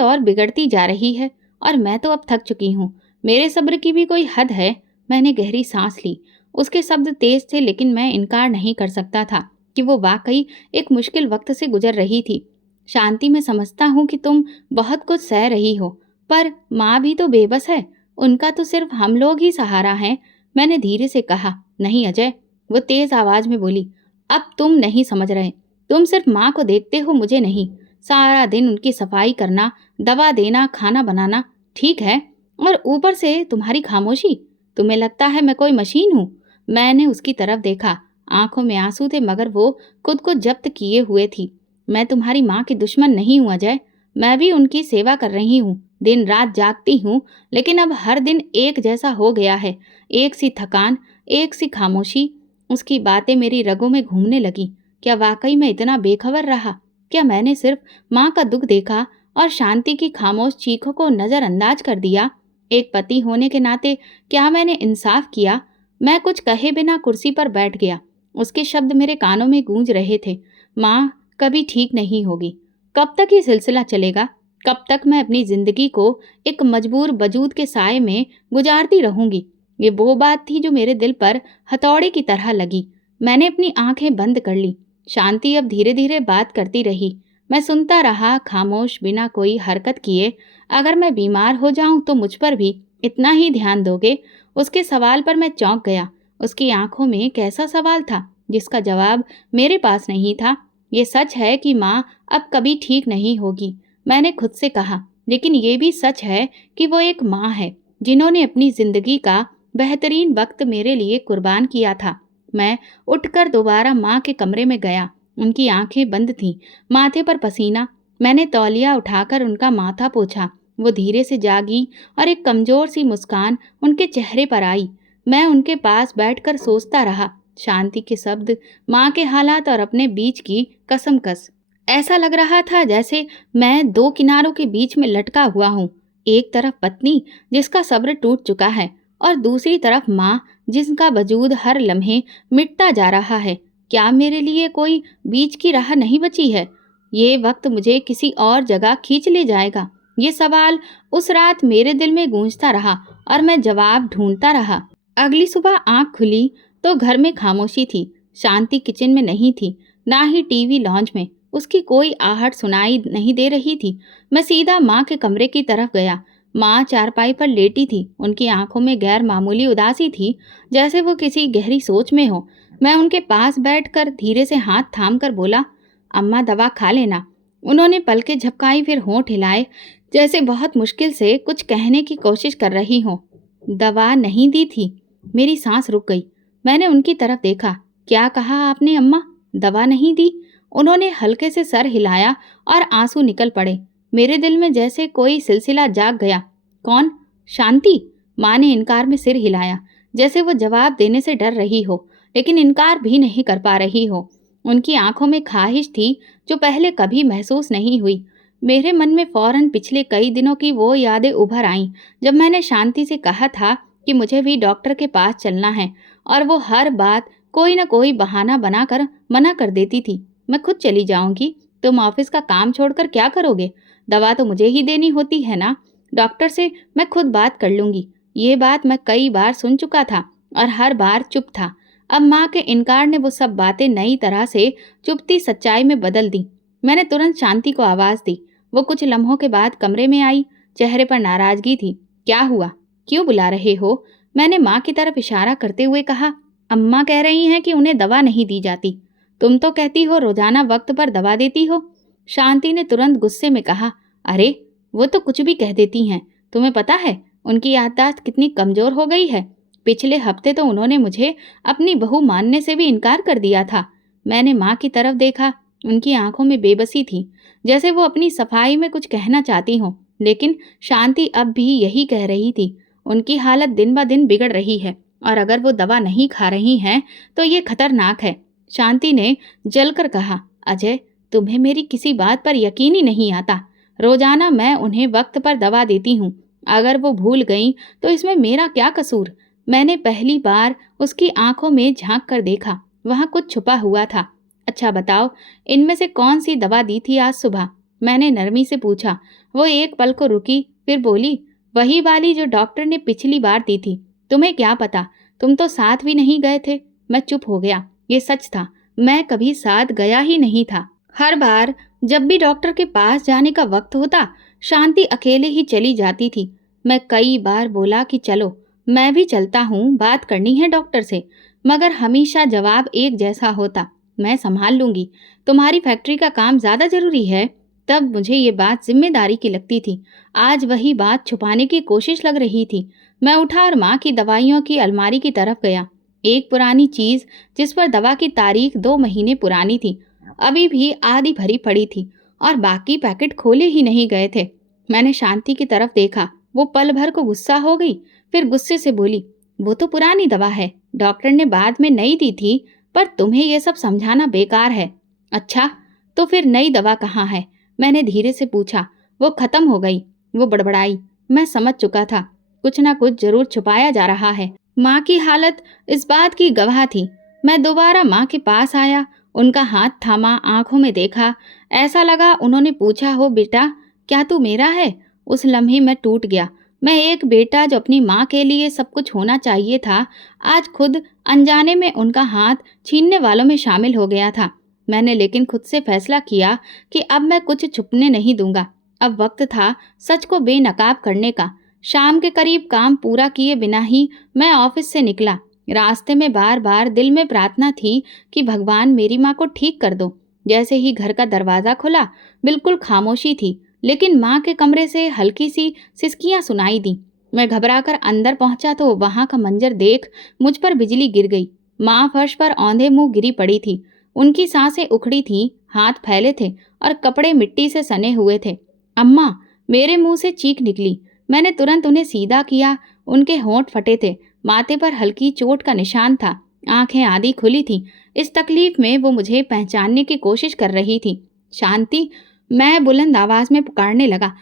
और बिगड़ती जा रही है, और मैं तो अब थक चुकी हूँ। मेरे सब्र की भी कोई हद है। मैंने गहरी सांस ली। उसके शब्द तेज थे, लेकिन मैं इनकार नहीं कर सकता था कि वो वाकई एक मुश्किल वक्त से गुजर रही थी। शांति, मैं समझता हूँ कि तुम बहुत कुछ सह रही हो, पर माँ भी तो बेबस है। उनका तो सिर्फ हम लोग ही सहारा हैं। मैंने धीरे से कहा, नहीं अजय, वो तेज आवाज में बोली, अब तुम नहीं समझ रहे। तुम सिर्फ माँ को देखते हो, मुझे नहीं। सारा दिन उनकी सफाई करना, दवा देना, खाना बनाना, ठीक है, और ऊपर से तुम्हारी खामोशी। तुम्हें लगता है मैं कोई मशीन हूँ? मैंने उसकी तरफ देखा। आंखों में आंसू थे, मगर वो खुद को जब्त किए हुए थी। मैं तुम्हारी माँ की दुश्मन नहीं हूँ अजय। मैं भी उनकी सेवा कर रही हूँ, दिन रात जागती हूँ, लेकिन अब हर दिन एक जैसा हो गया है। एक सी थकान, एक सी खामोशी। उसकी बातें मेरी रगों में घूमने लगी। क्या वाकई मैं इतना बेखबर रहा? क्या मैंने सिर्फ माँ का दुख देखा और शांति की खामोश चीखों को नजरअंदाज कर दिया? एक पति होने के नाते क्या मैंने इंसाफ किया? मैं कुछ कहे बिना कुर्सी पर बैठ गया। उसके शब्द मेरे कानों में गूंज रहे थे, माँ कभी ठीक नहीं होगी। कब तक ये सिलसिला चलेगा? कब तक मैं अपनी जिंदगी को एक मजबूर वजूद के साए में गुजारती रहूंगी? ये वो बात थी जो मेरे दिल पर हथौड़े की तरह लगी। मैंने अपनी आंखें बंद कर ली। शांति अब धीरे धीरे बात करती रही। मैं सुनता रहा, खामोश, बिना कोई हरकत किए। अगर मैं बीमार हो जाऊं तो मुझ पर भी इतना ही ध्यान दोगे? उसके सवाल पर मैं चौंक गया। उसकी आंखों में कैसा सवाल था जिसका जवाब मेरे पास नहीं था। ये सच है कि माँ अब कभी ठीक नहीं होगी, मैंने खुद से कहा, लेकिन ये भी सच है कि वो एक माँ है जिन्होंने अपनी जिंदगी का बेहतरीन वक्त मेरे लिए कुर्बान किया था। मैं उठकर दोबारा माँ के कमरे में गया। उनकी आंखें बंद थीं, माथे पर पसीना। मैंने तौलिया उठाकर उनका माथा पोंछा। वो धीरे से जागी और एक कमजोर सी मुस्कान उनके चेहरे पर आई। मैं उनके पास बैठकर सोचता रहा। शांति के शब्द, माँ के हालात और अपने बीच की कसमकस। ऐसा लग रहा था जैसे मैं दो किनारों के बीच में लटका हुआ हूँ। एक तरफ पत्नी जिसका सब्र टूट चुका है, और दूसरी तरफ माँ जिसका वजूद हर लम्हे मिटता जा रहा है। क्या मेरे लिए कोई बीच की राह नहीं बची है? ये वक्त मुझे किसी और जगह खींच ले जाएगा? ये सवाल उस रात मेरे दिल में गूंजता रहा और मैं जवाब ढूंढता रहा। अगली सुबह आंख खुली तो घर में खामोशी थी। शांति किचन में नहीं थी, ना ही टीवी लॉन्च में। उसकी कोई आहट सुनाई नहीं दे रही थी। मैं सीधा माँ के कमरे की तरफ गया। माँ चारपाई पर लेटी थी। उनकी आंखों में गैर मामूली उदासी थी, जैसे वो किसी गहरी सोच में हो। मैं उनके पास बैठकर धीरे से हाथ थाम कर बोला, अम्मा दवा खा लेना। उन्होंने पलकें झपकाई, फिर होंठ हिलाए, जैसे बहुत मुश्किल से कुछ कहने की कोशिश कर रही हो। दवा नहीं दी थी। मेरी सांस रुक गई। मैंने उनकी तरफ देखा। क्या कहा आपने अम्मा? दवा नहीं दी? उन्होंने हल्के से सर हिलाया और आंसू निकल पड़े। मेरे दिल में जैसे कोई सिलसिला जाग गया। कौन? शांति? माँ ने इनकार में सिर हिलाया, जैसे वो जवाब देने से डर रही हो, लेकिन इनकार भी नहीं कर पा रही हो। उनकी आंखों में ख्वाहिश थी जो पहले कभी महसूस नहीं हुई। मेरे मन में फौरन पिछले कई दिनों की वो यादें उभर आईं, जब मैंने शांति से कहा था कि मुझे भी डॉक्टर के पास चलना है, और वो हर बात कोई न कोई बहाना बनाकर मना कर देती थी। मैं खुद चली जाऊंगी, तुम ऑफिस का काम छोड़कर क्या करोगे? दवा तो मुझे ही देनी होती है ना। डॉक्टर से मैं खुद बात कर लूंगी। ये बात मैं कई बार सुन चुका था और हर बार चुप था। अब माँ के इनकार ने वो सब बातें नई तरह से चुपती सच्चाई में बदल दी। मैंने तुरंत शांति को आवाज दी। वो कुछ लम्हों के बाद कमरे में आई। चेहरे पर नाराजगी थी। क्या हुआ? क्यों बुला रहे हो? मैंने माँ की तरफ इशारा करते हुए कहा। अम्मा कह रही हैं कि उन्हें दवा नहीं दी जाती। तुम तो कहती हो रोजाना वक्त पर दवा देती हो। शांति ने तुरंत गुस्से में कहा। अरे, वो तो कुछ भी कह देती हैं। तुम्हें पता है उनकी याददाश्त कितनी कमजोर हो गई है? पिछले हफ्ते तो उन्होंने मुझे अपनी बहू मानने से भी इनकार कर दिया था। मैंने माँ की तरफ देखा। उनकी आंखों में बेबसी थी, जैसे वो अपनी सफाई में कुछ कहना चाहती हो, लेकिन शांति अब भी यही कह रही थी। उनकी हालत दिन ब दिन बिगड़ रही है, और अगर वो दवा नहीं खा रही हैं तो ये खतरनाक है। शांति ने जलकर कहा। अजय, तुम्हें मेरी किसी बात पर यकीन ही नहीं आता। रोजाना मैं उन्हें वक्त पर दवा देती हूँ। अगर वो भूल गईं तो इसमें मेरा क्या कसूर? मैंने पहली बार उसकी आंखों में झांक कर देखा। वहाँ कुछ छुपा हुआ था। अच्छा बताओ, इनमें से कौन सी दवा दी थी आज सुबह? मैंने नरमी से पूछा। वो एक पल को रुकी, फिर बोली, वही वाली जो डॉक्टर ने पिछली बार दी थी। तुम्हें क्या पता? तुम तो साथ भी नहीं गए थे। मैं चुप हो गया। ये सच था, मैं कभी साथ गया ही नहीं था। हर बार जब भी डॉक्टर के पास जाने का वक्त होता, शांति अकेले ही चली जाती थी। मैं कई बार बोला कि चलो, मैं भी चलता हूँ, बात करनी है डॉक्टर से, मगर हमेशा जवाब एक जैसा होता, मैं संभाल लूंगी, तुम्हारी फैक्ट्री का काम ज्यादा जरूरी है। तब मुझे ये बात जिम्मेदारी की लगती थी। आज वही बात छुपाने की कोशिश लग रही थी। मैं उठा और माँ की दवाइयों की अलमारी की तरफ गया। एक पुरानी चीज जिस पर दवा की तारीख 2 महीने पुरानी थी, अभी भी आधी भरी पड़ी थी और बाकी पैकेट खोले ही नहीं गए थे। मैंने शांति की तरफ देखा। वो पल भर को गुस्सा हो गई, फिर गुस्से से बोली, वो तो पुरानी दवा है, डॉक्टर ने बाद में नई दी थी, पर तुम्हें ये सब समझाना बेकार है। अच्छा, तो फिर नई दवा कहाँ है? मैंने धीरे से पूछा। वो खत्म हो गई, वो बड़बड़ाई। मैं समझ चुका था, कुछ ना कुछ जरूर छुपाया जा रहा है। माँ की हालत इस बात की गवाह थी। मैं दोबारा माँ के पास आया, उनका हाथ थामा, आंखों में देखा। ऐसा लगा उन्होंने पूछा हो, बेटा क्या तू मेरा है? उस लम्हे मैं टूट गया। मैं एक बेटा जो अपनी माँ के लिए सब कुछ होना चाहिए था, आज खुद अनजाने में उनका हाथ छीनने वालों में शामिल हो गया था। मैंने लेकिन खुद से फैसला किया कि अब मैं कुछ छुपने नहीं दूंगा। अब वक्त था सच को बेनकाब करने का। शाम के करीब काम पूरा किए बिना ही मैं ऑफिस से निकला। रास्ते में बार बार दिल में प्रार्थना थी कि भगवान मेरी माँ को ठीक कर दो। जैसे ही घर का दरवाज़ा खुला, बिल्कुल खामोशी थी, लेकिन माँ के कमरे से हल्की सी सिसकियाँ सुनाई दी। मैं घबराकर अंदर पहुंचा तो वहां का मंजर देख मुझ पर बिजली गिर गई। माँ फर्श पर औंधे मुंह गिरी पड़ी थी। उनकी सांसें उखड़ी थीं, हाथ फैले थे और कपड़े मिट्टी से सने हुए थे। अम्मा! मेरे मुंह से चीख निकली। मैंने तुरंत उन्हें सीधा किया। उनके होंठ फटे थे, माथे पर हल्की चोट का निशान था, आंखें आधी खुली थीं। इस तकलीफ में वो मुझे पहचानने की कोशिश कर रही थी। शांति! मैं बुलंद आवाज में पुकारने लगा।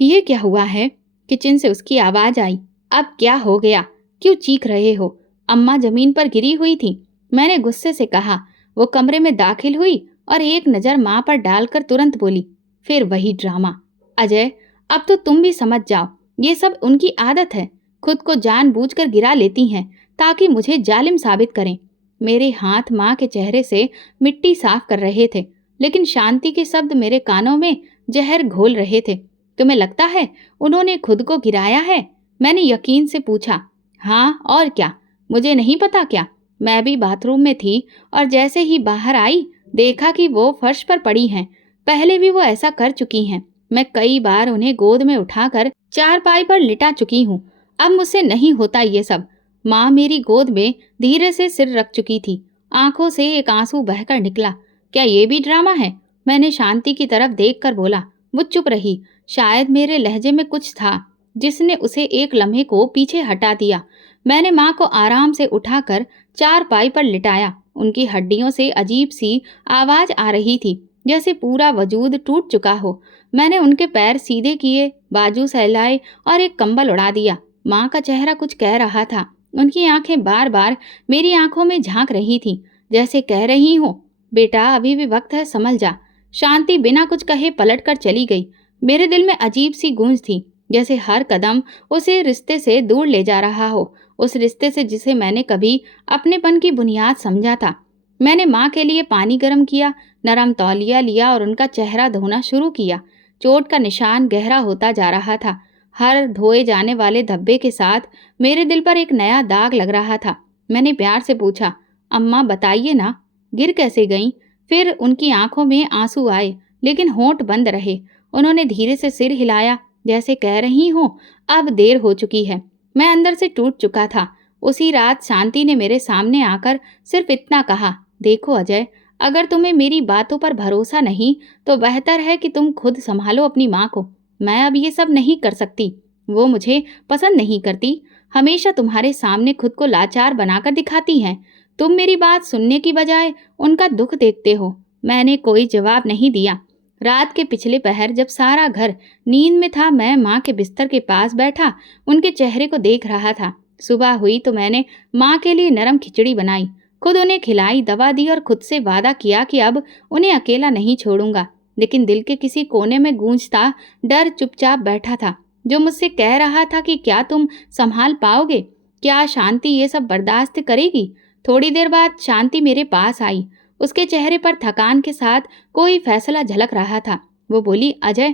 ये क्या हुआ है? किचन से उसकी आवाज आई। अब क्या हो गया? क्यों चीख रहे हो? अम्मा जमीन पर गिरी हुई थी। मैंने गुस्से से कहा। वो कमरे में दाखिल हुई और एक नज़र माँ पर डालकर तुरंत बोली, फिर वही ड्रामा। अजय, अब तो तुम भी समझ जाओ, ये सब उनकी आदत है। खुद को जानबूझकर गिरा लेती हैं ताकि मुझे जालिम साबित करें। मेरे हाथ माँ के चेहरे से मिट्टी साफ कर रहे थे, लेकिन शांति के शब्द मेरे कानों में जहर घोल रहे थे। तुम्हें लगता है उन्होंने खुद को गिराया है? मैंने यकीन से पूछा। हाँ और क्या, मुझे नहीं पता क्या? मैं भी बाथरूम में थी और जैसे ही बाहर आई देखा कि वो फर्श पर पड़ी हैं। पहले भी वो ऐसा कर चुकी हैं। मैं कई बार उन्हें गोद में उठाकर चारपाई पर लिटा चुकी हूँ। अब मुझसे नहीं होता ये सब। माँ मेरी गोद में धीरे से सिर रख चुकी थी आंखों से एक आंसू बहकर निकला। क्या ये भी ड्रामा है? मैंने शांति की तरफ देखकर बोला। वो चुप रही। शायद मेरे लहजे में कुछ था जिसने उसे एक लम्हे को पीछे हटा दिया। मैंने माँ को आराम से उठाकर चारपाई पर लिटाया। उनकी हड्डियों से अजीब सी आवाज आ रही थी, जैसे पूरा वजूद टूट चुका हो। मैंने उनके पैर सीधे किए, बाजू सहलाए और एक कंबल उड़ा दिया। माँ का चेहरा कुछ कह रहा था। उनकी आंखें बार बार मेरी आंखों में झांक रही थीं, जैसे कह रही हो, बेटा अभी भी वक्त है, संभल जा। शांति बिना कुछ कहे पलट कर चली गई। मेरे दिल में अजीब सी गूंज थी, जैसे हर कदम उसे रिश्ते से दूर ले जा रहा हो, उस रिश्ते से जिसे मैंने कभी अपनेपन की बुनियाद समझा था। मैंने माँ के लिए पानी गर्म किया, नरम तौलिया लिया और उनका चेहरा धोना शुरू किया। चोट का निशान गहरा होता जा रहा था। हर धोए जाने वाले धब्बे के साथ मेरे दिल पर एक नया दाग लग रहा था। मैंने प्यार से पूछा, अम्मा बताइए ना, गिर कैसे गईं? फिर उनकी आंखों में आंसू आए, लेकिन होंठ बंद रहे। उन्होंने धीरे से सिर हिलाया, जैसे कह रही हो, अब देर हो चुकी है। मैं अंदर से टूट चुका था। उसी रात शांति ने मेरे सामने आकर सिर्फ इतना कहा, देखो अजय, अगर तुम्हें मेरी बातों पर भरोसा नहीं तो बेहतर है कि तुम खुद संभालो अपनी माँ को। मैं अब ये सब नहीं कर सकती। वो मुझे पसंद नहीं करती, हमेशा तुम्हारे सामने खुद को लाचार बनाकर दिखाती हैं। तुम मेरी बात सुनने की बजाय उनका दुख देखते हो। मैंने कोई जवाब नहीं दिया। रात के पिछले पहर जब सारा घर नींद में था, मैं माँ के बिस्तर के पास बैठा उनके चेहरे को देख रहा था। सुबह हुई तो मैंने माँ के लिए नरम खिचड़ी बनाई, खुद उन्हें खिलाई, दवा दी और खुद से वादा किया कि अब उन्हें अकेला नहीं छोड़ूंगा। लेकिन दिल के किसी कोने में गूंजता डर चुपचाप बैठा था, जो मुझसे कह रहा था कि क्या तुम संभाल पाओगे? क्या शांति ये सब बर्दाश्त करेगी? थोड़ी देर बाद शांति मेरे पास आई। उसके चेहरे पर थकान के साथ कोई फैसला झलक रहा था। वो बोली, अजय,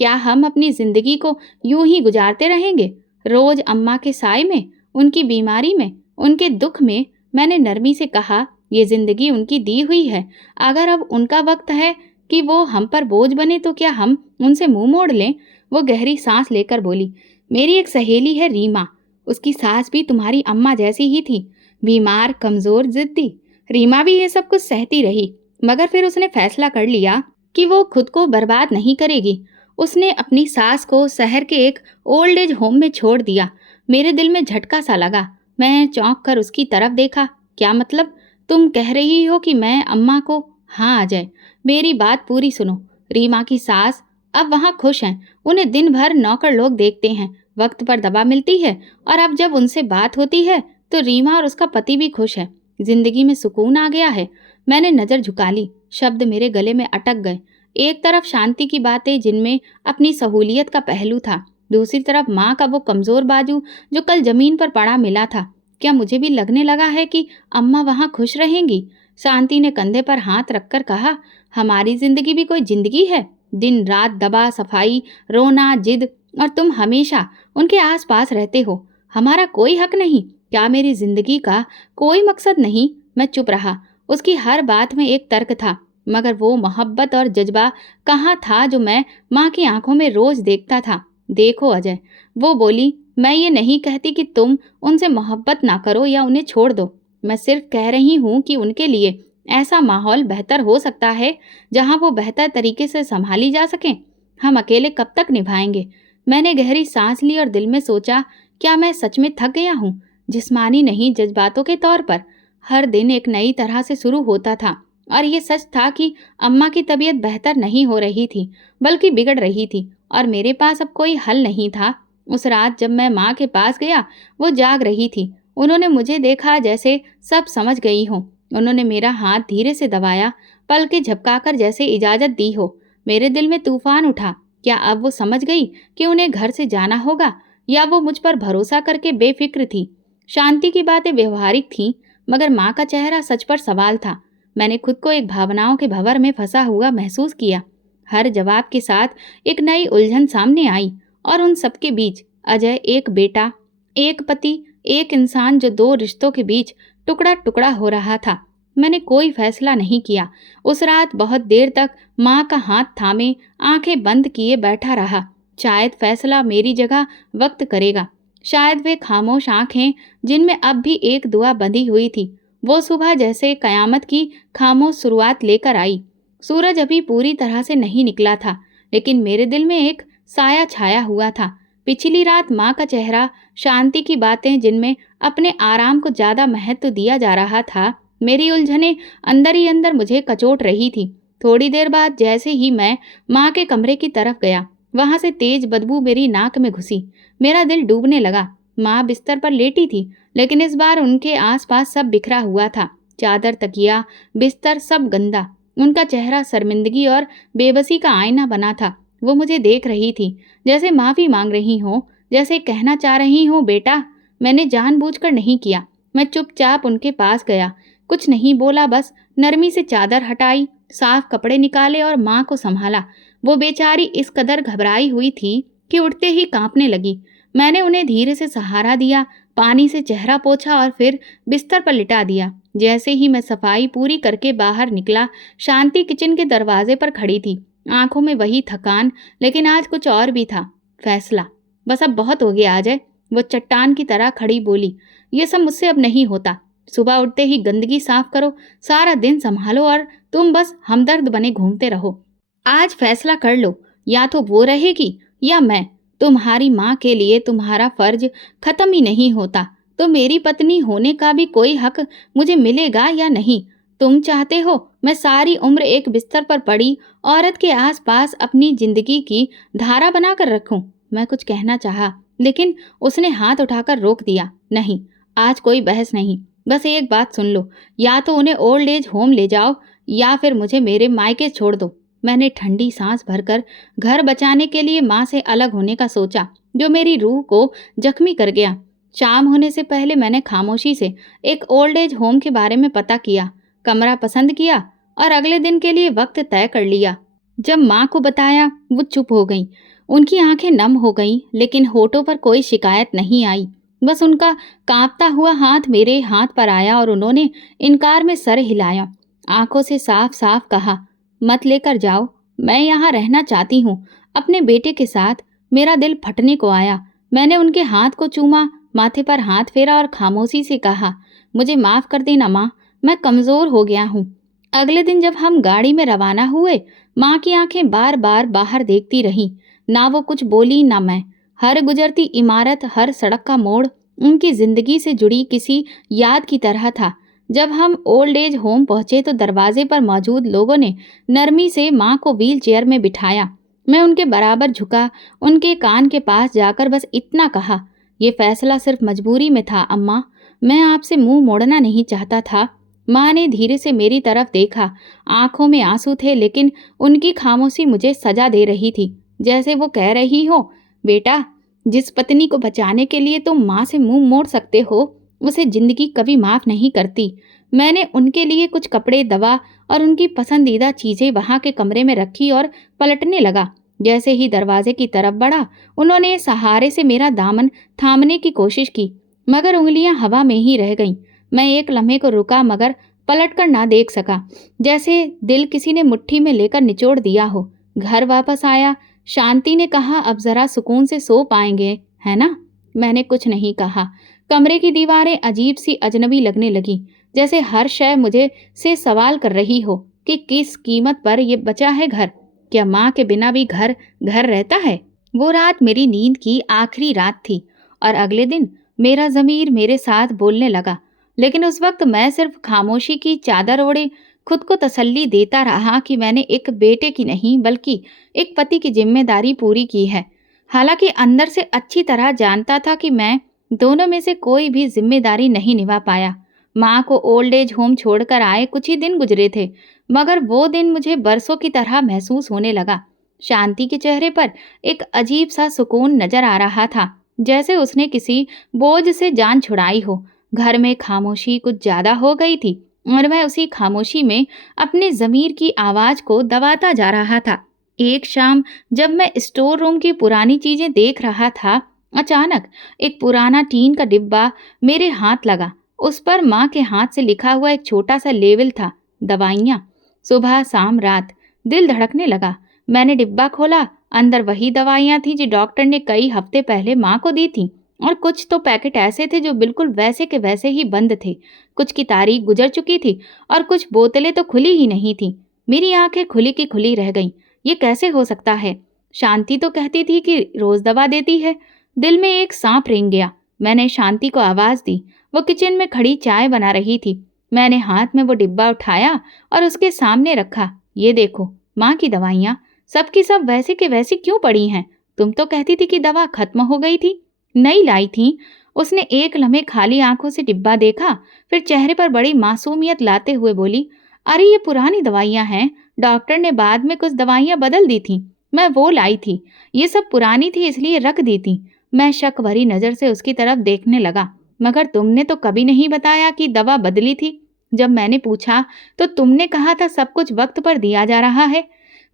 क्या हम अपनी जिंदगी को यूं ही गुजारते रहेंगे, रोज अम्मा के साय में, उनकी बीमारी में, उनके दुख में? मैंने नरमी से कहा, ये जिंदगी उनकी दी हुई है। अगर अब उनका वक्त है कि वो हम पर बोझ बने तो क्या हम उनसे मुंह मोड़ लें? वो गहरी सांस लेकर बोली, मेरी एक सहेली है रीमा, उसकी सास भी तुम्हारी अम्मा जैसी ही थी, बीमार, कमजोर, जिद्दी। रीमा भी ये सब कुछ सहती रही, मगर फिर उसने फैसला कर लिया कि वो खुद को बर्बाद नहीं करेगी। उसने अपनी सास को शहर के एक ओल्ड एज होम में छोड़ दिया। मेरे दिल में झटका सा लगा। मैं चौंक कर उसकी तरफ देखा। क्या मतलब? तुम कह रही हो कि मैं अम्मा को? हाँ अजय, मेरी बात पूरी सुनो। रीमा की सास अब वहाँ खुश हैं। उन्हें दिन भर नौकर लोग देखते हैं, वक्त पर दवा मिलती है, और अब जब उनसे बात होती है तो रीमा और उसका पति भी खुश है। जिंदगी में सुकून आ गया है। मैंने नजर झुका ली, शब्द मेरे गले में अटक गए। एक तरफ शांति की बातें जिनमें अपनी सहूलियत का पहलू था, दूसरी तरफ माँ का वो कमजोर बाजू जो कल जमीन पर पड़ा मिला था। क्या मुझे भी लगने लगा है कि अम्मा वहाँ खुश रहेंगी? शांति ने कंधे पर हाथ रखकर कहा, हमारी जिंदगी भी कोई जिंदगी है, दिन रात दबा, सफाई, रोना, जिद, और तुम हमेशा उनके आसपास रहते हो। हमारा कोई हक नहीं? क्या मेरी जिंदगी का कोई मकसद नहीं? मैं चुप रहा। उसकी हर बात में एक तर्क था, मगर वो मोहब्बत और जज्बा कहाँ था जो मैं माँ की आंखों में रोज देखता था। देखो अजय, वो बोली, मैं ये नहीं कहती कि तुम उनसे मोहब्बत ना करो या उन्हें छोड़ दो। मैं सिर्फ कह रही हूँ कि उनके लिए ऐसा माहौल बेहतर हो सकता है जहाँ वो बेहतर तरीके से संभाली जा सकें। हम अकेले कब तक निभाएंगे? मैंने गहरी सांस ली और दिल में सोचा, क्या मैं सच में थक गया हूँ? जिस्मानी नहीं, जज्बातों के तौर पर। हर दिन एक नई तरह से शुरू होता था, और ये सच था कि अम्मा की तबीयत बेहतर नहीं हो रही थी, बल्कि बिगड़ रही थी, और मेरे पास अब कोई हल नहीं था। उस रात जब मैं माँ के पास गया, वो जाग रही थी। उन्होंने मुझे देखा जैसे सब समझ गई हो। उन्होंने मेरा हाथ धीरे से दबाया, पलकें झपकाकर जैसे इजाजत दी हो। मेरे दिल में तूफान उठा। क्या अब वो समझ गई कि उन्हें घर से जाना होगा, या वो मुझ पर भरोसा करके बेफिक्र थी? शांति की बातें व्यवहारिक थीं, मगर माँ का चेहरा सच पर सवाल था। मैंने खुद को एक भावनाओं के भंवर में फंसा हुआ महसूस किया। हर जवाब के साथ एक नई उलझन सामने आई, और उन सबके बीच अजय, एक बेटा, एक पति, एक इंसान जो दो रिश्तों के बीच टुकड़ा टुकड़ा हो रहा था। मैंने कोई फैसला नहीं किया। उस रात बहुत देर तक माँ का हाथ थामे, आंखें बंद किए बैठा रहा। शायद फैसला मेरी जगह वक्त करेगा। शायद वे खामोश आंखें जिनमें अब भी एक दुआ बंधी हुई थी, वो सुबह जैसे कयामत की खामोश शुरुआत लेकर आई। सूरज अभी पूरी तरह से नहीं निकला था, लेकिन मेरे दिल में एक साया छाया हुआ था। पिछली रात माँ का चेहरा, शांति की बातें जिनमें अपने आराम को ज़्यादा महत्व दिया जा रहा था, मेरी उलझनें अंदर ही अंदर मुझे कचोट रही थी। थोड़ी देर बाद जैसे ही मैं माँ के कमरे की तरफ गया, वहाँ से तेज बदबू मेरी नाक में घुसी। मेरा दिल डूबने लगा। माँ बिस्तर पर लेटी थी, लेकिन इस बार उनके आसपास सब बिखरा हुआ था। चादर, तकिया, बिस्तर सब गंदा। उनका चेहरा शर्मिंदगी और बेबसी का आईना बना था। वो मुझे देख रही थी, जैसे माफ़ी मांग रही हो, जैसे कहना चाह रही हो, बेटा मैंने जानबूझकर नहीं किया। मैं चुपचाप उनके पास गया, कुछ नहीं बोला, बस नरमी से चादर हटाई, साफ कपड़े निकाले और माँ को संभाला। वो बेचारी इस कदर घबराई हुई थी कि उठते ही कांपने लगी। मैंने उन्हें धीरे से सहारा दिया, पानी से चेहरा पोंछा और फिर बिस्तर पर लिटा दिया। जैसे ही मैं सफाई पूरी करके बाहर निकला, शांति किचन के दरवाजे पर खड़ी थी, आंखों में वही थकान, लेकिन आज कुछ और भी था। फैसला। बस अब बहुत हो गया अजय, वो चट्टान की तरह खड़ी बोली। ये सब मुझसे अब नहीं होता। सुबह उठते ही गंदगी साफ करो, सारा दिन संभालो और तुम बस हमदर्द बने घूमते रहो। आज फैसला कर लो, या तो वो रहेगी या मैं। तुम्हारी माँ के लिए तुम्हारा फर्ज खत्म ही नहीं होता, तो मेरी पत्नी होने का भी कोई हक मुझे मिलेगा या नहीं? तुम चाहते हो मैं सारी उम्र एक बिस्तर पर पड़ी औरत के आसपास अपनी जिंदगी की धारा बनाकर रखूं? मैं कुछ कहना चाहा, लेकिन उसने हाथ उठाकर रोक दिया। नहीं, आज कोई बहस नहीं, बस एक बात सुन लो, या तो उन्हें ओल्ड एज होम ले जाओ या फिर मुझे मेरे मायके छोड़ दो। मैंने ठंडी सांस भरकर घर बचाने के लिए माँ से अलग होने का सोचा, जो मेरी रूह को जख्मी कर गया। शाम होने से पहले मैंने खामोशी से एक ओल्ड एज होम के बारे में पता किया, कमरा पसंद किया और अगले दिन के लिए वक्त तय कर लिया। जब माँ को बताया, वो चुप हो गई। उनकी आंखें नम हो गईं, लेकिन होठों पर कोई शिकायत नहीं आई। बस उनका कांपता हुआ हाथ मेरे हाथ पर आया और उन्होंने इनकार में सर हिलाया। आंखों से साफ साफ कहा, मत लेकर जाओ, मैं यहाँ रहना चाहती हूँ अपने बेटे के साथ। मेरा दिल फटने को आया। मैंने उनके हाथ को चूमा, माथे पर हाथ फेरा और खामोशी से कहा, मुझे माफ़ कर देना माँ, मैं कमज़ोर हो गया हूँ। अगले दिन जब हम गाड़ी में रवाना हुए, माँ की आंखें बार बार बाहर देखती रहीं। ना वो कुछ बोली ना मैं। हर गुजरती इमारत, हर सड़क का मोड़ उनकी ज़िंदगी से जुड़ी किसी याद की तरह था। जब हम ओल्ड एज होम पहुंचे तो दरवाजे पर मौजूद लोगों ने नरमी से माँ को व्हील चेयर में बिठाया। मैं उनके बराबर झुका, उनके कान के पास जाकर बस इतना कहा, ये फैसला सिर्फ मजबूरी में था अम्मा, मैं आपसे मुंह मोड़ना नहीं चाहता था। माँ ने धीरे से मेरी तरफ देखा, आंखों में आंसू थे, लेकिन उनकी खामोशी मुझे सजा दे रही थी, जैसे वो कह रही हो, बेटा जिस पत्नी को बचाने के लिए तुम माँ से मुंह मोड़ सकते हो, उसे जिंदगी कभी माफ़ नहीं करती। मैंने उनके लिए कुछ कपड़े, दवा और उनकी पसंदीदा चीज़ें वहाँ के कमरे में रखी और पलटने लगा। जैसे ही दरवाजे की तरफ बढ़ा, उन्होंने सहारे से मेरा दामन थामने की कोशिश की, मगर उंगलियां हवा में ही रह गईं। मैं एक लम्हे को रुका, मगर पलट कर ना देख सका, जैसे दिल किसी ने मुट्ठी में लेकर निचोड़ दिया हो। घर वापस आया, शांति ने कहा, अब ज़रा सुकून से सो पाएंगे, है ना? मैंने कुछ नहीं कहा। कमरे की दीवारें अजीब सी अजनबी लगने लगी, जैसे हर शय मुझे से सवाल कर रही हो कि किस कीमत पर ये बचा है घर। क्या माँ के बिना भी घर घर रहता है? वो रात मेरी नींद की आखिरी रात थी और अगले दिन मेरा ज़मीर मेरे साथ बोलने लगा, लेकिन उस वक्त मैं सिर्फ खामोशी की चादर ओढ़े खुद को तसल्ली देता रहा कि मैंने एक बेटे की नहीं बल्कि एक पति की जिम्मेदारी पूरी की है। हालांकि अंदर से अच्छी तरह जानता था कि मैं दोनों में से कोई भी जिम्मेदारी नहीं निभा पाया। माँ को ओल्ड एज होम छोड़कर आए कुछ ही दिन गुजरे थे, मगर वो दिन मुझे बरसों की तरह महसूस होने लगा। शांति के चेहरे पर एक अजीब सा सुकून नजर आ रहा था, जैसे उसने किसी बोझ से जान छुड़ाई हो। घर में खामोशी कुछ ज्यादा हो गई थी और मैं उसी खामोशी में अपने ज़मीर की आवाज़ को दबाता जा रहा था। एक शाम जब मैं स्टोर रूम की पुरानी चीज़ें देख रहा था, अचानक एक पुराना टीन का डिब्बा मेरे हाथ लगा। उस पर माँ के हाथ से लिखा हुआ एक छोटा सा लेबल था, दवाइयाँ। सुबह शाम रात दिल धड़कने लगा। मैंने डिब्बा खोला, अंदर वही दवाइयाँ थी जो डॉक्टर ने कई हफ्ते पहले माँ को दी थी। और कुछ तो पैकेट ऐसे थे जो बिल्कुल वैसे के वैसे ही बंद थे। कुछ की तारीख गुजर चुकी थी और कुछ बोतलें तो खुली ही नहीं थी। मेरी आंखें खुली की खुली रह गईं। ये कैसे हो सकता है? शांति तो कहती थी कि रोज दवा देती है। दिल में एक सांप रेंग गया। मैंने शांति को आवाज दी। वो किचन में खड़ी चाय बना रही थी। मैंने हाथ में वो डिब्बा उठाया और उसके सामने रखा। ये देखो, माँ की दवाइयाँ सब की सब वैसे के वैसी क्यों पड़ी हैं? तुम तो कहती थी कि दवा खत्म हो गई थी, नई लाई थी। उसने एक लम्हे खाली आंखों से डिब्बा देखा, फिर चेहरे पर बड़ी मासूमियत लाते हुए बोली, अरे ये पुरानी दवाइयाँ हैं। डॉक्टर ने बाद में कुछ दवाइयाँ बदल दी थी, मैं वो लाई थी। ये सब पुरानी थी इसलिए रख दी थी। मैं शक भरी नजर से उसकी तरफ देखने लगा। मगर तुमने तो कभी नहीं बताया कि दवा बदली थी। जब मैंने पूछा तो तुमने कहा था सब कुछ वक्त पर दिया जा रहा है।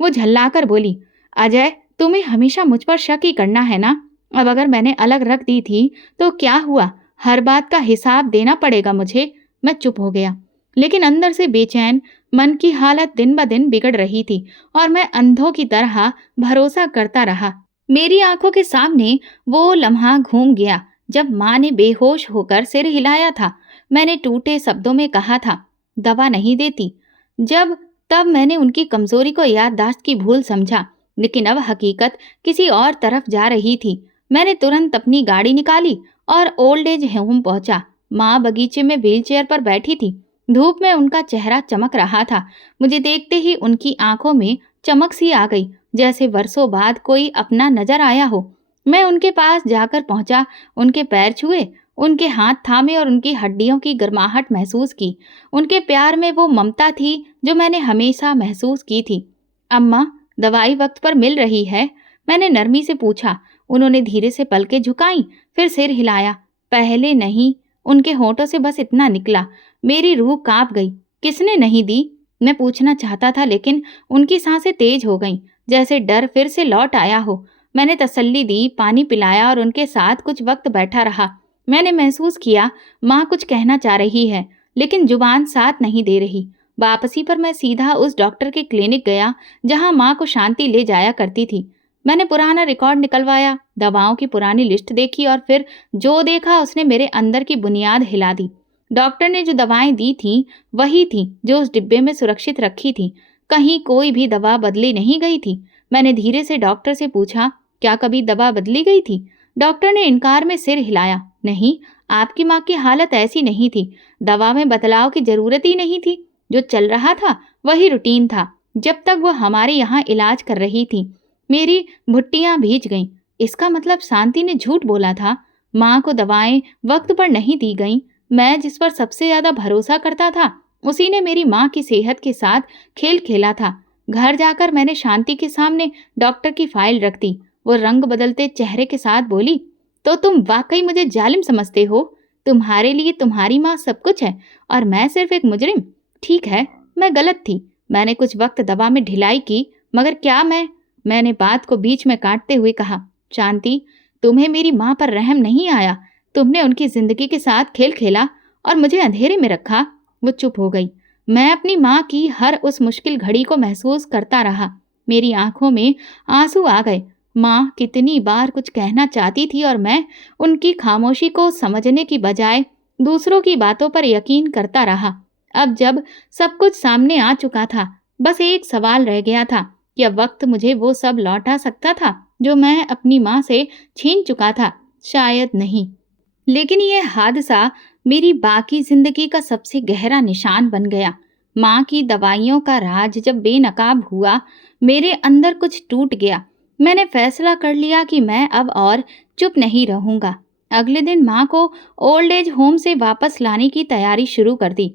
वो झल्लाकर बोली, अजय, तुम्हें हमेशा मुझ पर शक ही करना है ना? अब अगर मैंने अलग रख दी थी तो क्या हुआ? हर बात का हिसाब देना पड़ेगा मुझे। मैं चुप हो गया, लेकिन अंदर से बेचैन मन की हालत दिन ब दिन बिगड़ रही थी और मैं अंधों की तरह भरोसा करता रहा। मेरी आंखों के सामने वो लम्हा घूम गया जब माँ ने बेहोश होकर सिर हिलाया था। मैंने टूटे शब्दों में कहा था, दवा नहीं देती। जब तब मैंने उनकी कमजोरी को याददाश्त की भूल समझा, लेकिन अब हकीकत किसी और तरफ जा रही थी। मैंने तुरंत अपनी गाड़ी निकाली और ओल्ड एज होम पहुंचा। माँ बगीचे में व्हीलचेयर पर बैठी थी। धूप में उनका चेहरा चमक रहा था। मुझे देखते ही उनकी आंखों में चमक सी आ गई, जैसे वर्षों बाद कोई अपना नजर आया हो। मैं उनके पास जाकर पहुंचा, उनके पैर छुए, उनके हाथ थामे और उनकी हड्डियों की गर्माहट महसूस की। उनके प्यार में वो ममता थी जो मैंने हमेशा महसूस की थी। अम्मा, दवाई वक्त पर मिल रही है? मैंने नरमी से पूछा। उन्होंने धीरे से पलकें झुकाईं, फिर सिर हिलाया। पहले नहीं। उनके होठों से बस इतना निकला। मेरी रूह कांप गई। किसने नहीं दी? मैं पूछना चाहता था, लेकिन उनकी सांसें तेज हो गईं, जैसे डर फिर से लौट आया हो। मैंने तसल्ली दी, पानी पिलाया और उनके साथ कुछ वक्त बैठा रहा। मैंने महसूस किया माँ कुछ कहना चाह रही है, लेकिन जुबान साथ नहीं दे रही। वापसी पर मैं सीधा उस डॉक्टर के क्लिनिक गया जहाँ माँ को शांति ले जाया करती थी। मैंने पुराना रिकॉर्ड निकलवाया, दवाओं की पुरानी लिस्ट देखी और फिर जो देखा उसने मेरे अंदर की बुनियाद हिला दी। डॉक्टर ने जो दवाएं दी थीं वही थीं जो उस डिब्बे में सुरक्षित रखी थीं। कहीं कोई भी दवा बदली नहीं गई थी। मैंने धीरे से डॉक्टर से पूछा, क्या कभी दवा बदली गई थी? डॉक्टर ने इनकार में सिर हिलाया। नहीं, आपकी माँ की हालत ऐसी नहीं थी। दवा में बदलाव की जरूरत ही नहीं थी। जो चल रहा था वही रूटीन था जब तक वो हमारे यहाँ इलाज कर रही थी। मेरी भुट्टियां भीज गईं। इसका मतलब शांति ने झूठ बोला था। माँ को दवाएं वक्त पर नहीं दी गईं। मैं जिस पर सबसे ज्यादा भरोसा करता था उसी ने मेरी माँ की सेहत के साथ खेल खेला था। घर जाकर मैंने शांति के सामने डॉक्टर की फाइल रख दी। वो रंग बदलते चेहरे के साथ बोली, तो तुम वाकई मुझे जालिम समझते हो? तुम्हारे लिए तुम्हारी माँ सब कुछ है और मैं सिर्फ एक मुजरिम? ठीक है, मैं गलत थी। मैंने कुछ वक्त दवा में ढिलाई की, मगर क्या मैंने बात को बीच में काटते हुए कहा, शांति, तुम्हें मेरी माँ पर रहम नहीं आया? तुमने उनकी जिंदगी के साथ खेल खेला और मुझे अंधेरे में रखा। वो चुप हो गई। मैं अपनी माँ की हर उस मुश्किल घड़ी को महसूस करता रहा। मेरी आंखों में आंसू आ गए। माँ कितनी बार कुछ कहना चाहती थी और मैं उनकी खामोशी को समझने की बजाय दूसरों की बातों पर यकीन करता रहा। अब जब सब कुछ सामने आ चुका था, बस एक सवाल रह गया था, क्या वक्त मुझे वो सब लौटा सकता था जो मैं अपनी माँ से छीन चुका था? शायद नहीं। लेकिन ये हादसा मेरी बाकी जिंदगी का सबसे गहरा निशान बन गया। माँ की दवाइयों का राज जब बेनकाब हुआ, मेरे अंदर कुछ टूट गया। मैंने फैसला कर लिया कि मैं अब और चुप नहीं रहूंगा। अगले दिन माँ को ओल्ड एज होम से वापस लाने की तैयारी शुरू कर दी।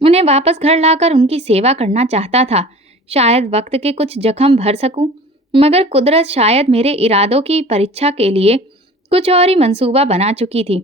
उन्हें वापस घर लाकर उनकी सेवा करना चाहता था। शायद वक्त के कुछ जख्म भर सकूं, मगर कुदरत शायद मेरे इरादों की परीक्षा के लिए कुछ और ही मंसूबा बना चुकी थी।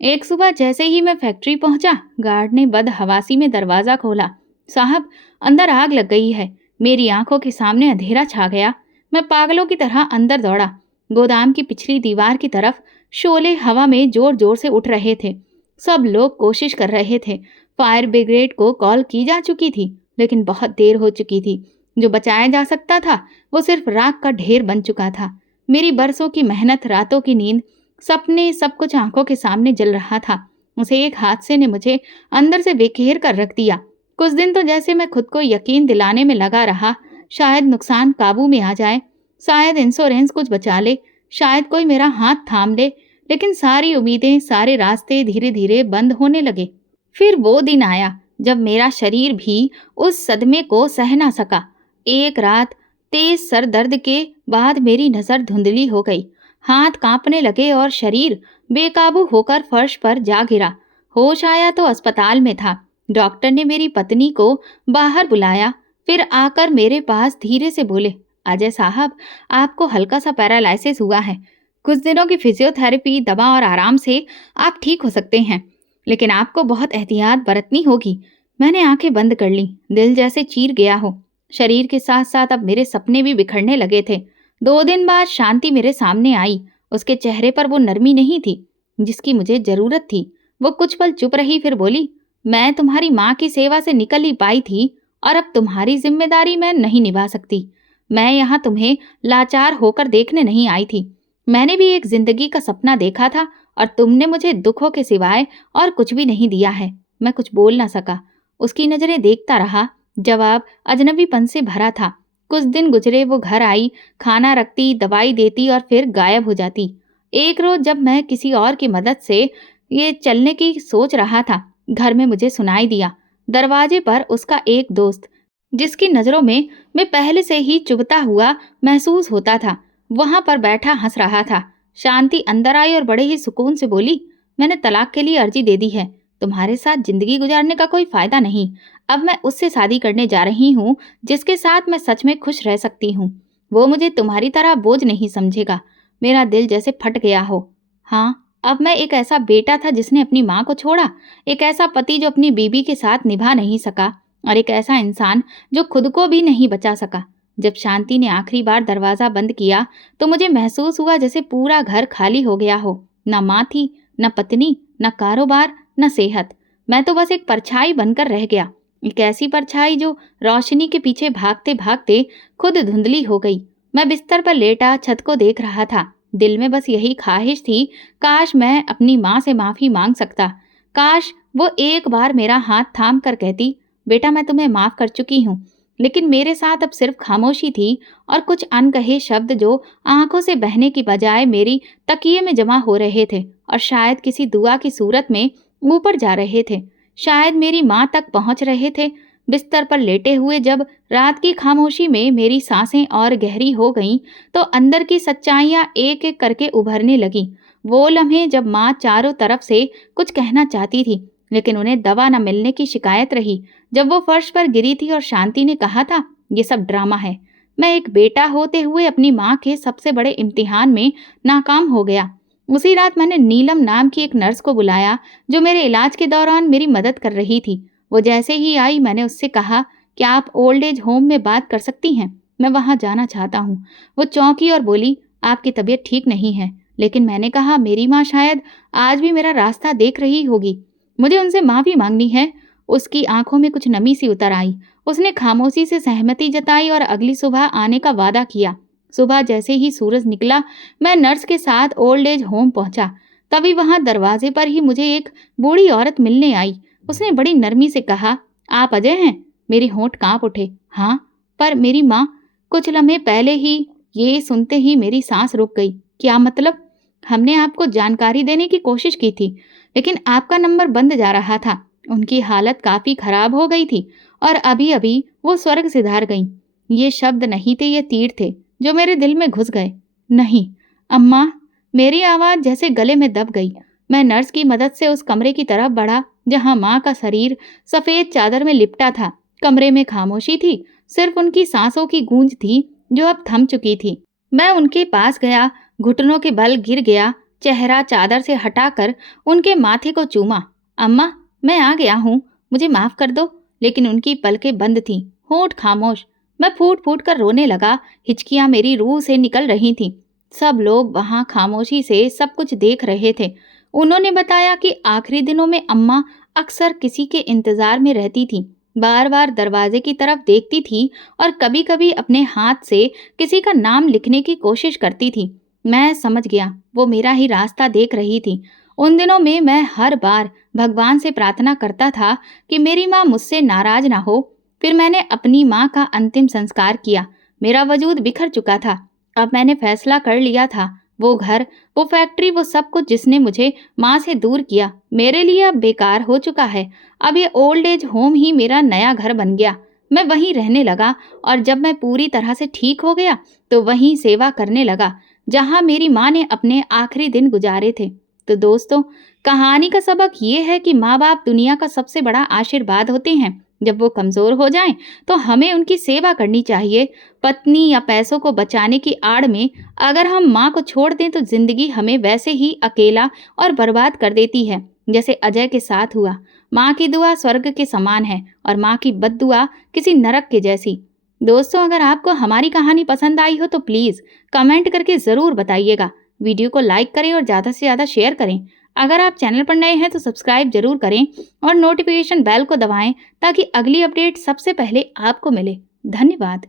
एक सुबह जैसे ही मैं फैक्ट्री पहुंचा, गार्ड ने बदहवासी में दरवाजा खोला। साहब, अंदर आग लग गई है। मेरी आंखों के सामने अंधेरा छा गया। मैं पागलों की तरह अंदर दौड़ा। गोदाम की पिछली दीवार की तरफ शोले हवा में जोर जोर से उठ रहे थे। सब लोग कोशिश कर रहे थे। फायर ब्रिगेड को कॉल की जा चुकी थी, लेकिन बहुत देर हो चुकी थी। जो बचाया जा सकता था वो सिर्फ राख का ढेर बन चुका था। मेरी बरसों की मेहनत, रातों की नींद सपने सब कुछ आंखों के सामने जल रहा था। उसे एक हादसे ने मुझे अंदर से बेखेर कर रख दिया। कुछ दिन तो जैसे मैं खुद को यकीन दिलाने में लगा रहा, शायद नुकसान काबू में आ जाए, शायद इंश्योरेंस कुछ बचा ले, शायद कोई मेरा हाथ थाम ले। लेकिन सारी उम्मीदें, सारे रास्ते धीरे धीरे बंद होने लगे। फिर वो दिन आया जब मेरा शरीर भी उस सदमे को सह ना सका। एक रात तेज सर दर्द के बाद मेरी नजर धुंधली हो गई, हाथ कांपने लगे और शरीर बेकाबू होकर फर्श पर जा गिरा। होश आया तो अस्पताल में था। डॉक्टर ने मेरी पत्नी को बाहर बुलाया, फिर आकर मेरे पास धीरे से बोले, अजय साहब, आपको हल्का सा पैरालिसिस हुआ है। कुछ दिनों की फिजियोथेरेपी, दवा और आराम से आप ठीक हो सकते हैं, लेकिन आपको बहुत एहतियात बरतनी होगी। मैंने आंखें बंद कर ली, दिल जैसे चीर गया हो। शरीर के साथ साथ अब मेरे सपने भी बिखरने लगे थे। 2 दिन बाद शांति मेरे सामने आई। उसके चेहरे पर वो नरमी नहीं थी जिसकी मुझे जरूरत थी। वो कुछ पल चुप रही, फिर बोली, मैं तुम्हारी माँ की सेवा से निकल ही पाई थी और अब तुम्हारी जिम्मेदारी मैं नहीं निभा सकती। मैं यहाँ तुम्हें लाचार होकर देखने नहीं आई थी। मैंने भी एक जिंदगी का सपना देखा था और तुमने मुझे दुखों के सिवाय और कुछ भी नहीं दिया है। मैं कुछ बोल ना सका। उसकी नजरें देखता रहा। जवाब अजनबीपन से भरा था। कुछ दिन गुजरे, वो घर आई, खाना रखती, दवाई देती और फिर गायब हो जाती। एक रोज जब मैं किसी और की मदद से ये चलने की सोच रहा था, घर में मुझे सुनाई दिया। दरवाजे पर उसका एक दोस्त, जिसकी नजरों में मैं पहले से ही चुभता हुआ महसूस होता था, वहां पर बैठा हंस रहा था। शांति अंदर आई और बड़े ही सुकून से बोली, मैंने तलाक के लिए अर्जी दे दी है। तुम्हारे साथ जिंदगी गुजारने का कोई फायदा नहीं। अब मैं उससे शादी करने जा रही हूँ जिसके साथ मैं सच में खुश रह सकती हूँ। वो मुझे तुम्हारी तरह बोझ नहीं समझेगा। मेरा दिल जैसे फट गया हो। हाँ, अब मैं एक ऐसा बेटा था जिसने अपनी माँ को छोड़ा, एक ऐसा पति जो अपनी बीबी के साथ निभा नहीं सका, और एक ऐसा इंसान जो खुद को भी नहीं बचा सका। जब शांति ने आखिरी बार दरवाजा बंद किया तो मुझे महसूस हुआ जैसे पूरा घर खाली हो गया हो। न माँ थी, न पत्नी, न कारोबार, न सेहत। मैं तो बस एक परछाई बनकर रह गया। एक ऐसी परछाई जो रोशनी के पीछे भागते भागते खुद धुंधली हो गई। मैं बिस्तर पर लेटा छत को देख रहा था। दिल में बस यही ख्वाहिश थी, काश मैं अपनी माँ से माफी मांग सकता। काश वो एक बार मेरा हाथ थाम कर कहती, बेटा मैं तुम्हें माफ कर चुकी हूँ। लेकिन मेरे साथ अब सिर्फ खामोशी थी और कुछ अनकहे शब्द जो आंखों से बहने की बजाय मेरी तकिए में जमा हो रहे थे और शायद किसी दुआ की सूरत में ऊपर जा रहे थे। शायद मेरी माँ तक पहुंच रहे थे। बिस्तर पर लेटे हुए जब रात की खामोशी में मेरी सांसें और गहरी हो गईं, तो अंदर की सच्चाइयां एक एक करके उभरने लगीं। वो लम्हे जब माँ चारों तरफ से कुछ कहना चाहती थी, लेकिन उन्हें दवा न मिलने की शिकायत रही। जब वो फर्श पर गिरी थी और शांति ने कहा था, ये सब ड्रामा है। मैं एक बेटा होते हुए अपनी माँ के सबसे बड़े इम्तिहान में नाकाम हो गया। उसी रात मैंने नीलम नाम की एक नर्स को बुलाया जो मेरे इलाज के दौरान मेरी मदद कर रही थी। वो जैसे ही आई, मैंने उससे कहा, क्या आप ओल्ड एज होम में बात कर सकती हैं? मैं वहाँ जाना चाहता हूँ। वो चौंकी और बोली, आपकी तबीयत ठीक नहीं है। लेकिन मैंने कहा, मेरी माँ शायद आज भी मेरा रास्ता देख रही होगी। मुझे उनसे माफ़ी मांगनी है। उसकी आंखों में कुछ नमी सी उतर आई। उसने खामोशी से सहमति जताई और अगली सुबह आने का वादा किया। सुबह जैसे ही सूरज निकला, मैं नर्स के साथ ओल्ड एज होम पहुंचा। तभी वहां दरवाजे पर ही मुझे एक बूढ़ी औरत मिलने आई। उसने बड़ी नरमी से कहा, आप अजय हैं? मेरे होंठ कांप उठे। हाँ, पर मेरी माँ। कुछ लम्हे पहले ही ये सुनते ही मेरी सांस रुक गई। क्या मतलब? हमने आपको जानकारी देने की कोशिश की थी, लेकिन आपका नंबर बंद जा रहा था। उनकी हालत काफी खराब हो गई थी और अभी अभी वो स्वर्ग सिधार गईं। ये शब्द नहीं थे, ये तीर थे जो मेरे दिल में घुस गए। नहीं, अम्मा। मेरी आवाज जैसे गले में दब गई। मैं नर्स की मदद से उस कमरे की तरफ बढ़ा जहां माँ का शरीर सफेद चादर में लिपटा था। कमरे में खामोशी थी, सिर्फ उनकी सांसों की गूंज थी जो अब थम चुकी थी। मैं उनके पास गया, घुटनों के बल गिर गया, चेहरा चादर से हटाकर उनके माथे को चूमा। अम्मा, मैं आ गया हूँ, मुझे माफ कर दो। लेकिन उनकी पलकें बंद थीं, होंठ खामोश। मैं फूट फूट कर रोने लगा। हिचकियां मेरी रूह से निकल रही थीं। सब लोग वहां खामोशी से सब कुछ देख रहे थे। उन्होंने बताया कि आखिरी दिनों में अम्मा अक्सर किसी के इंतजार में रहती थी, बार बार दरवाजे की तरफ देखती थी और कभी कभी अपने हाथ से किसी का नाम लिखने की कोशिश करती थी। मैं समझ गया, वो मेरा ही रास्ता देख रही थी। उन दिनों में मैं हर बार भगवान से प्रार्थना करता था कि मेरी माँ मुझसे नाराज ना हो। फिर मैंने अपनी माँ का अंतिम संस्कार किया। मेरा वजूद बिखर चुका था। अब मैंने फैसला कर लिया था, वो घर, वो फैक्ट्री, वो सब कुछ जिसने मुझे माँ से दूर किया, मेरे लिए अब बेकार हो चुका है। अब ये ओल्ड एज होम ही मेरा नया घर बन गया। मैं वहीं रहने लगा, और जब मैं पूरी तरह से ठीक हो गया तो वहीं सेवा करने लगा जहाँ मेरी माँ ने अपने आखिरी दिन गुजारे थे। तो दोस्तों, कहानी का सबक ये है कि माँ बाप दुनिया का सबसे बड़ा आशीर्वाद होते हैं। जब वो कमजोर हो जाएं तो हमें उनकी सेवा करनी चाहिए। पत्नी या पैसों को बचाने की आड़ में अगर हम माँ को छोड़ दें तो जिंदगी हमें वैसे ही अकेला और बर्बाद कर देती है, जैसे अजय के साथ हुआ। माँ की दुआ स्वर्ग के समान है और माँ की बद्दुआ किसी नरक के जैसी। दोस्तों, अगर आपको हमारी कहानी पसंद आई हो तो प्लीज़ कमेंट करके ज़रूर बताइएगा। वीडियो को लाइक करें और ज़्यादा से ज़्यादा शेयर करें। अगर आप चैनल पर नए हैं तो सब्सक्राइब जरूर करें और नोटिफिकेशन बेल को दबाएं ताकि अगली अपडेट सबसे पहले आपको मिले। धन्यवाद।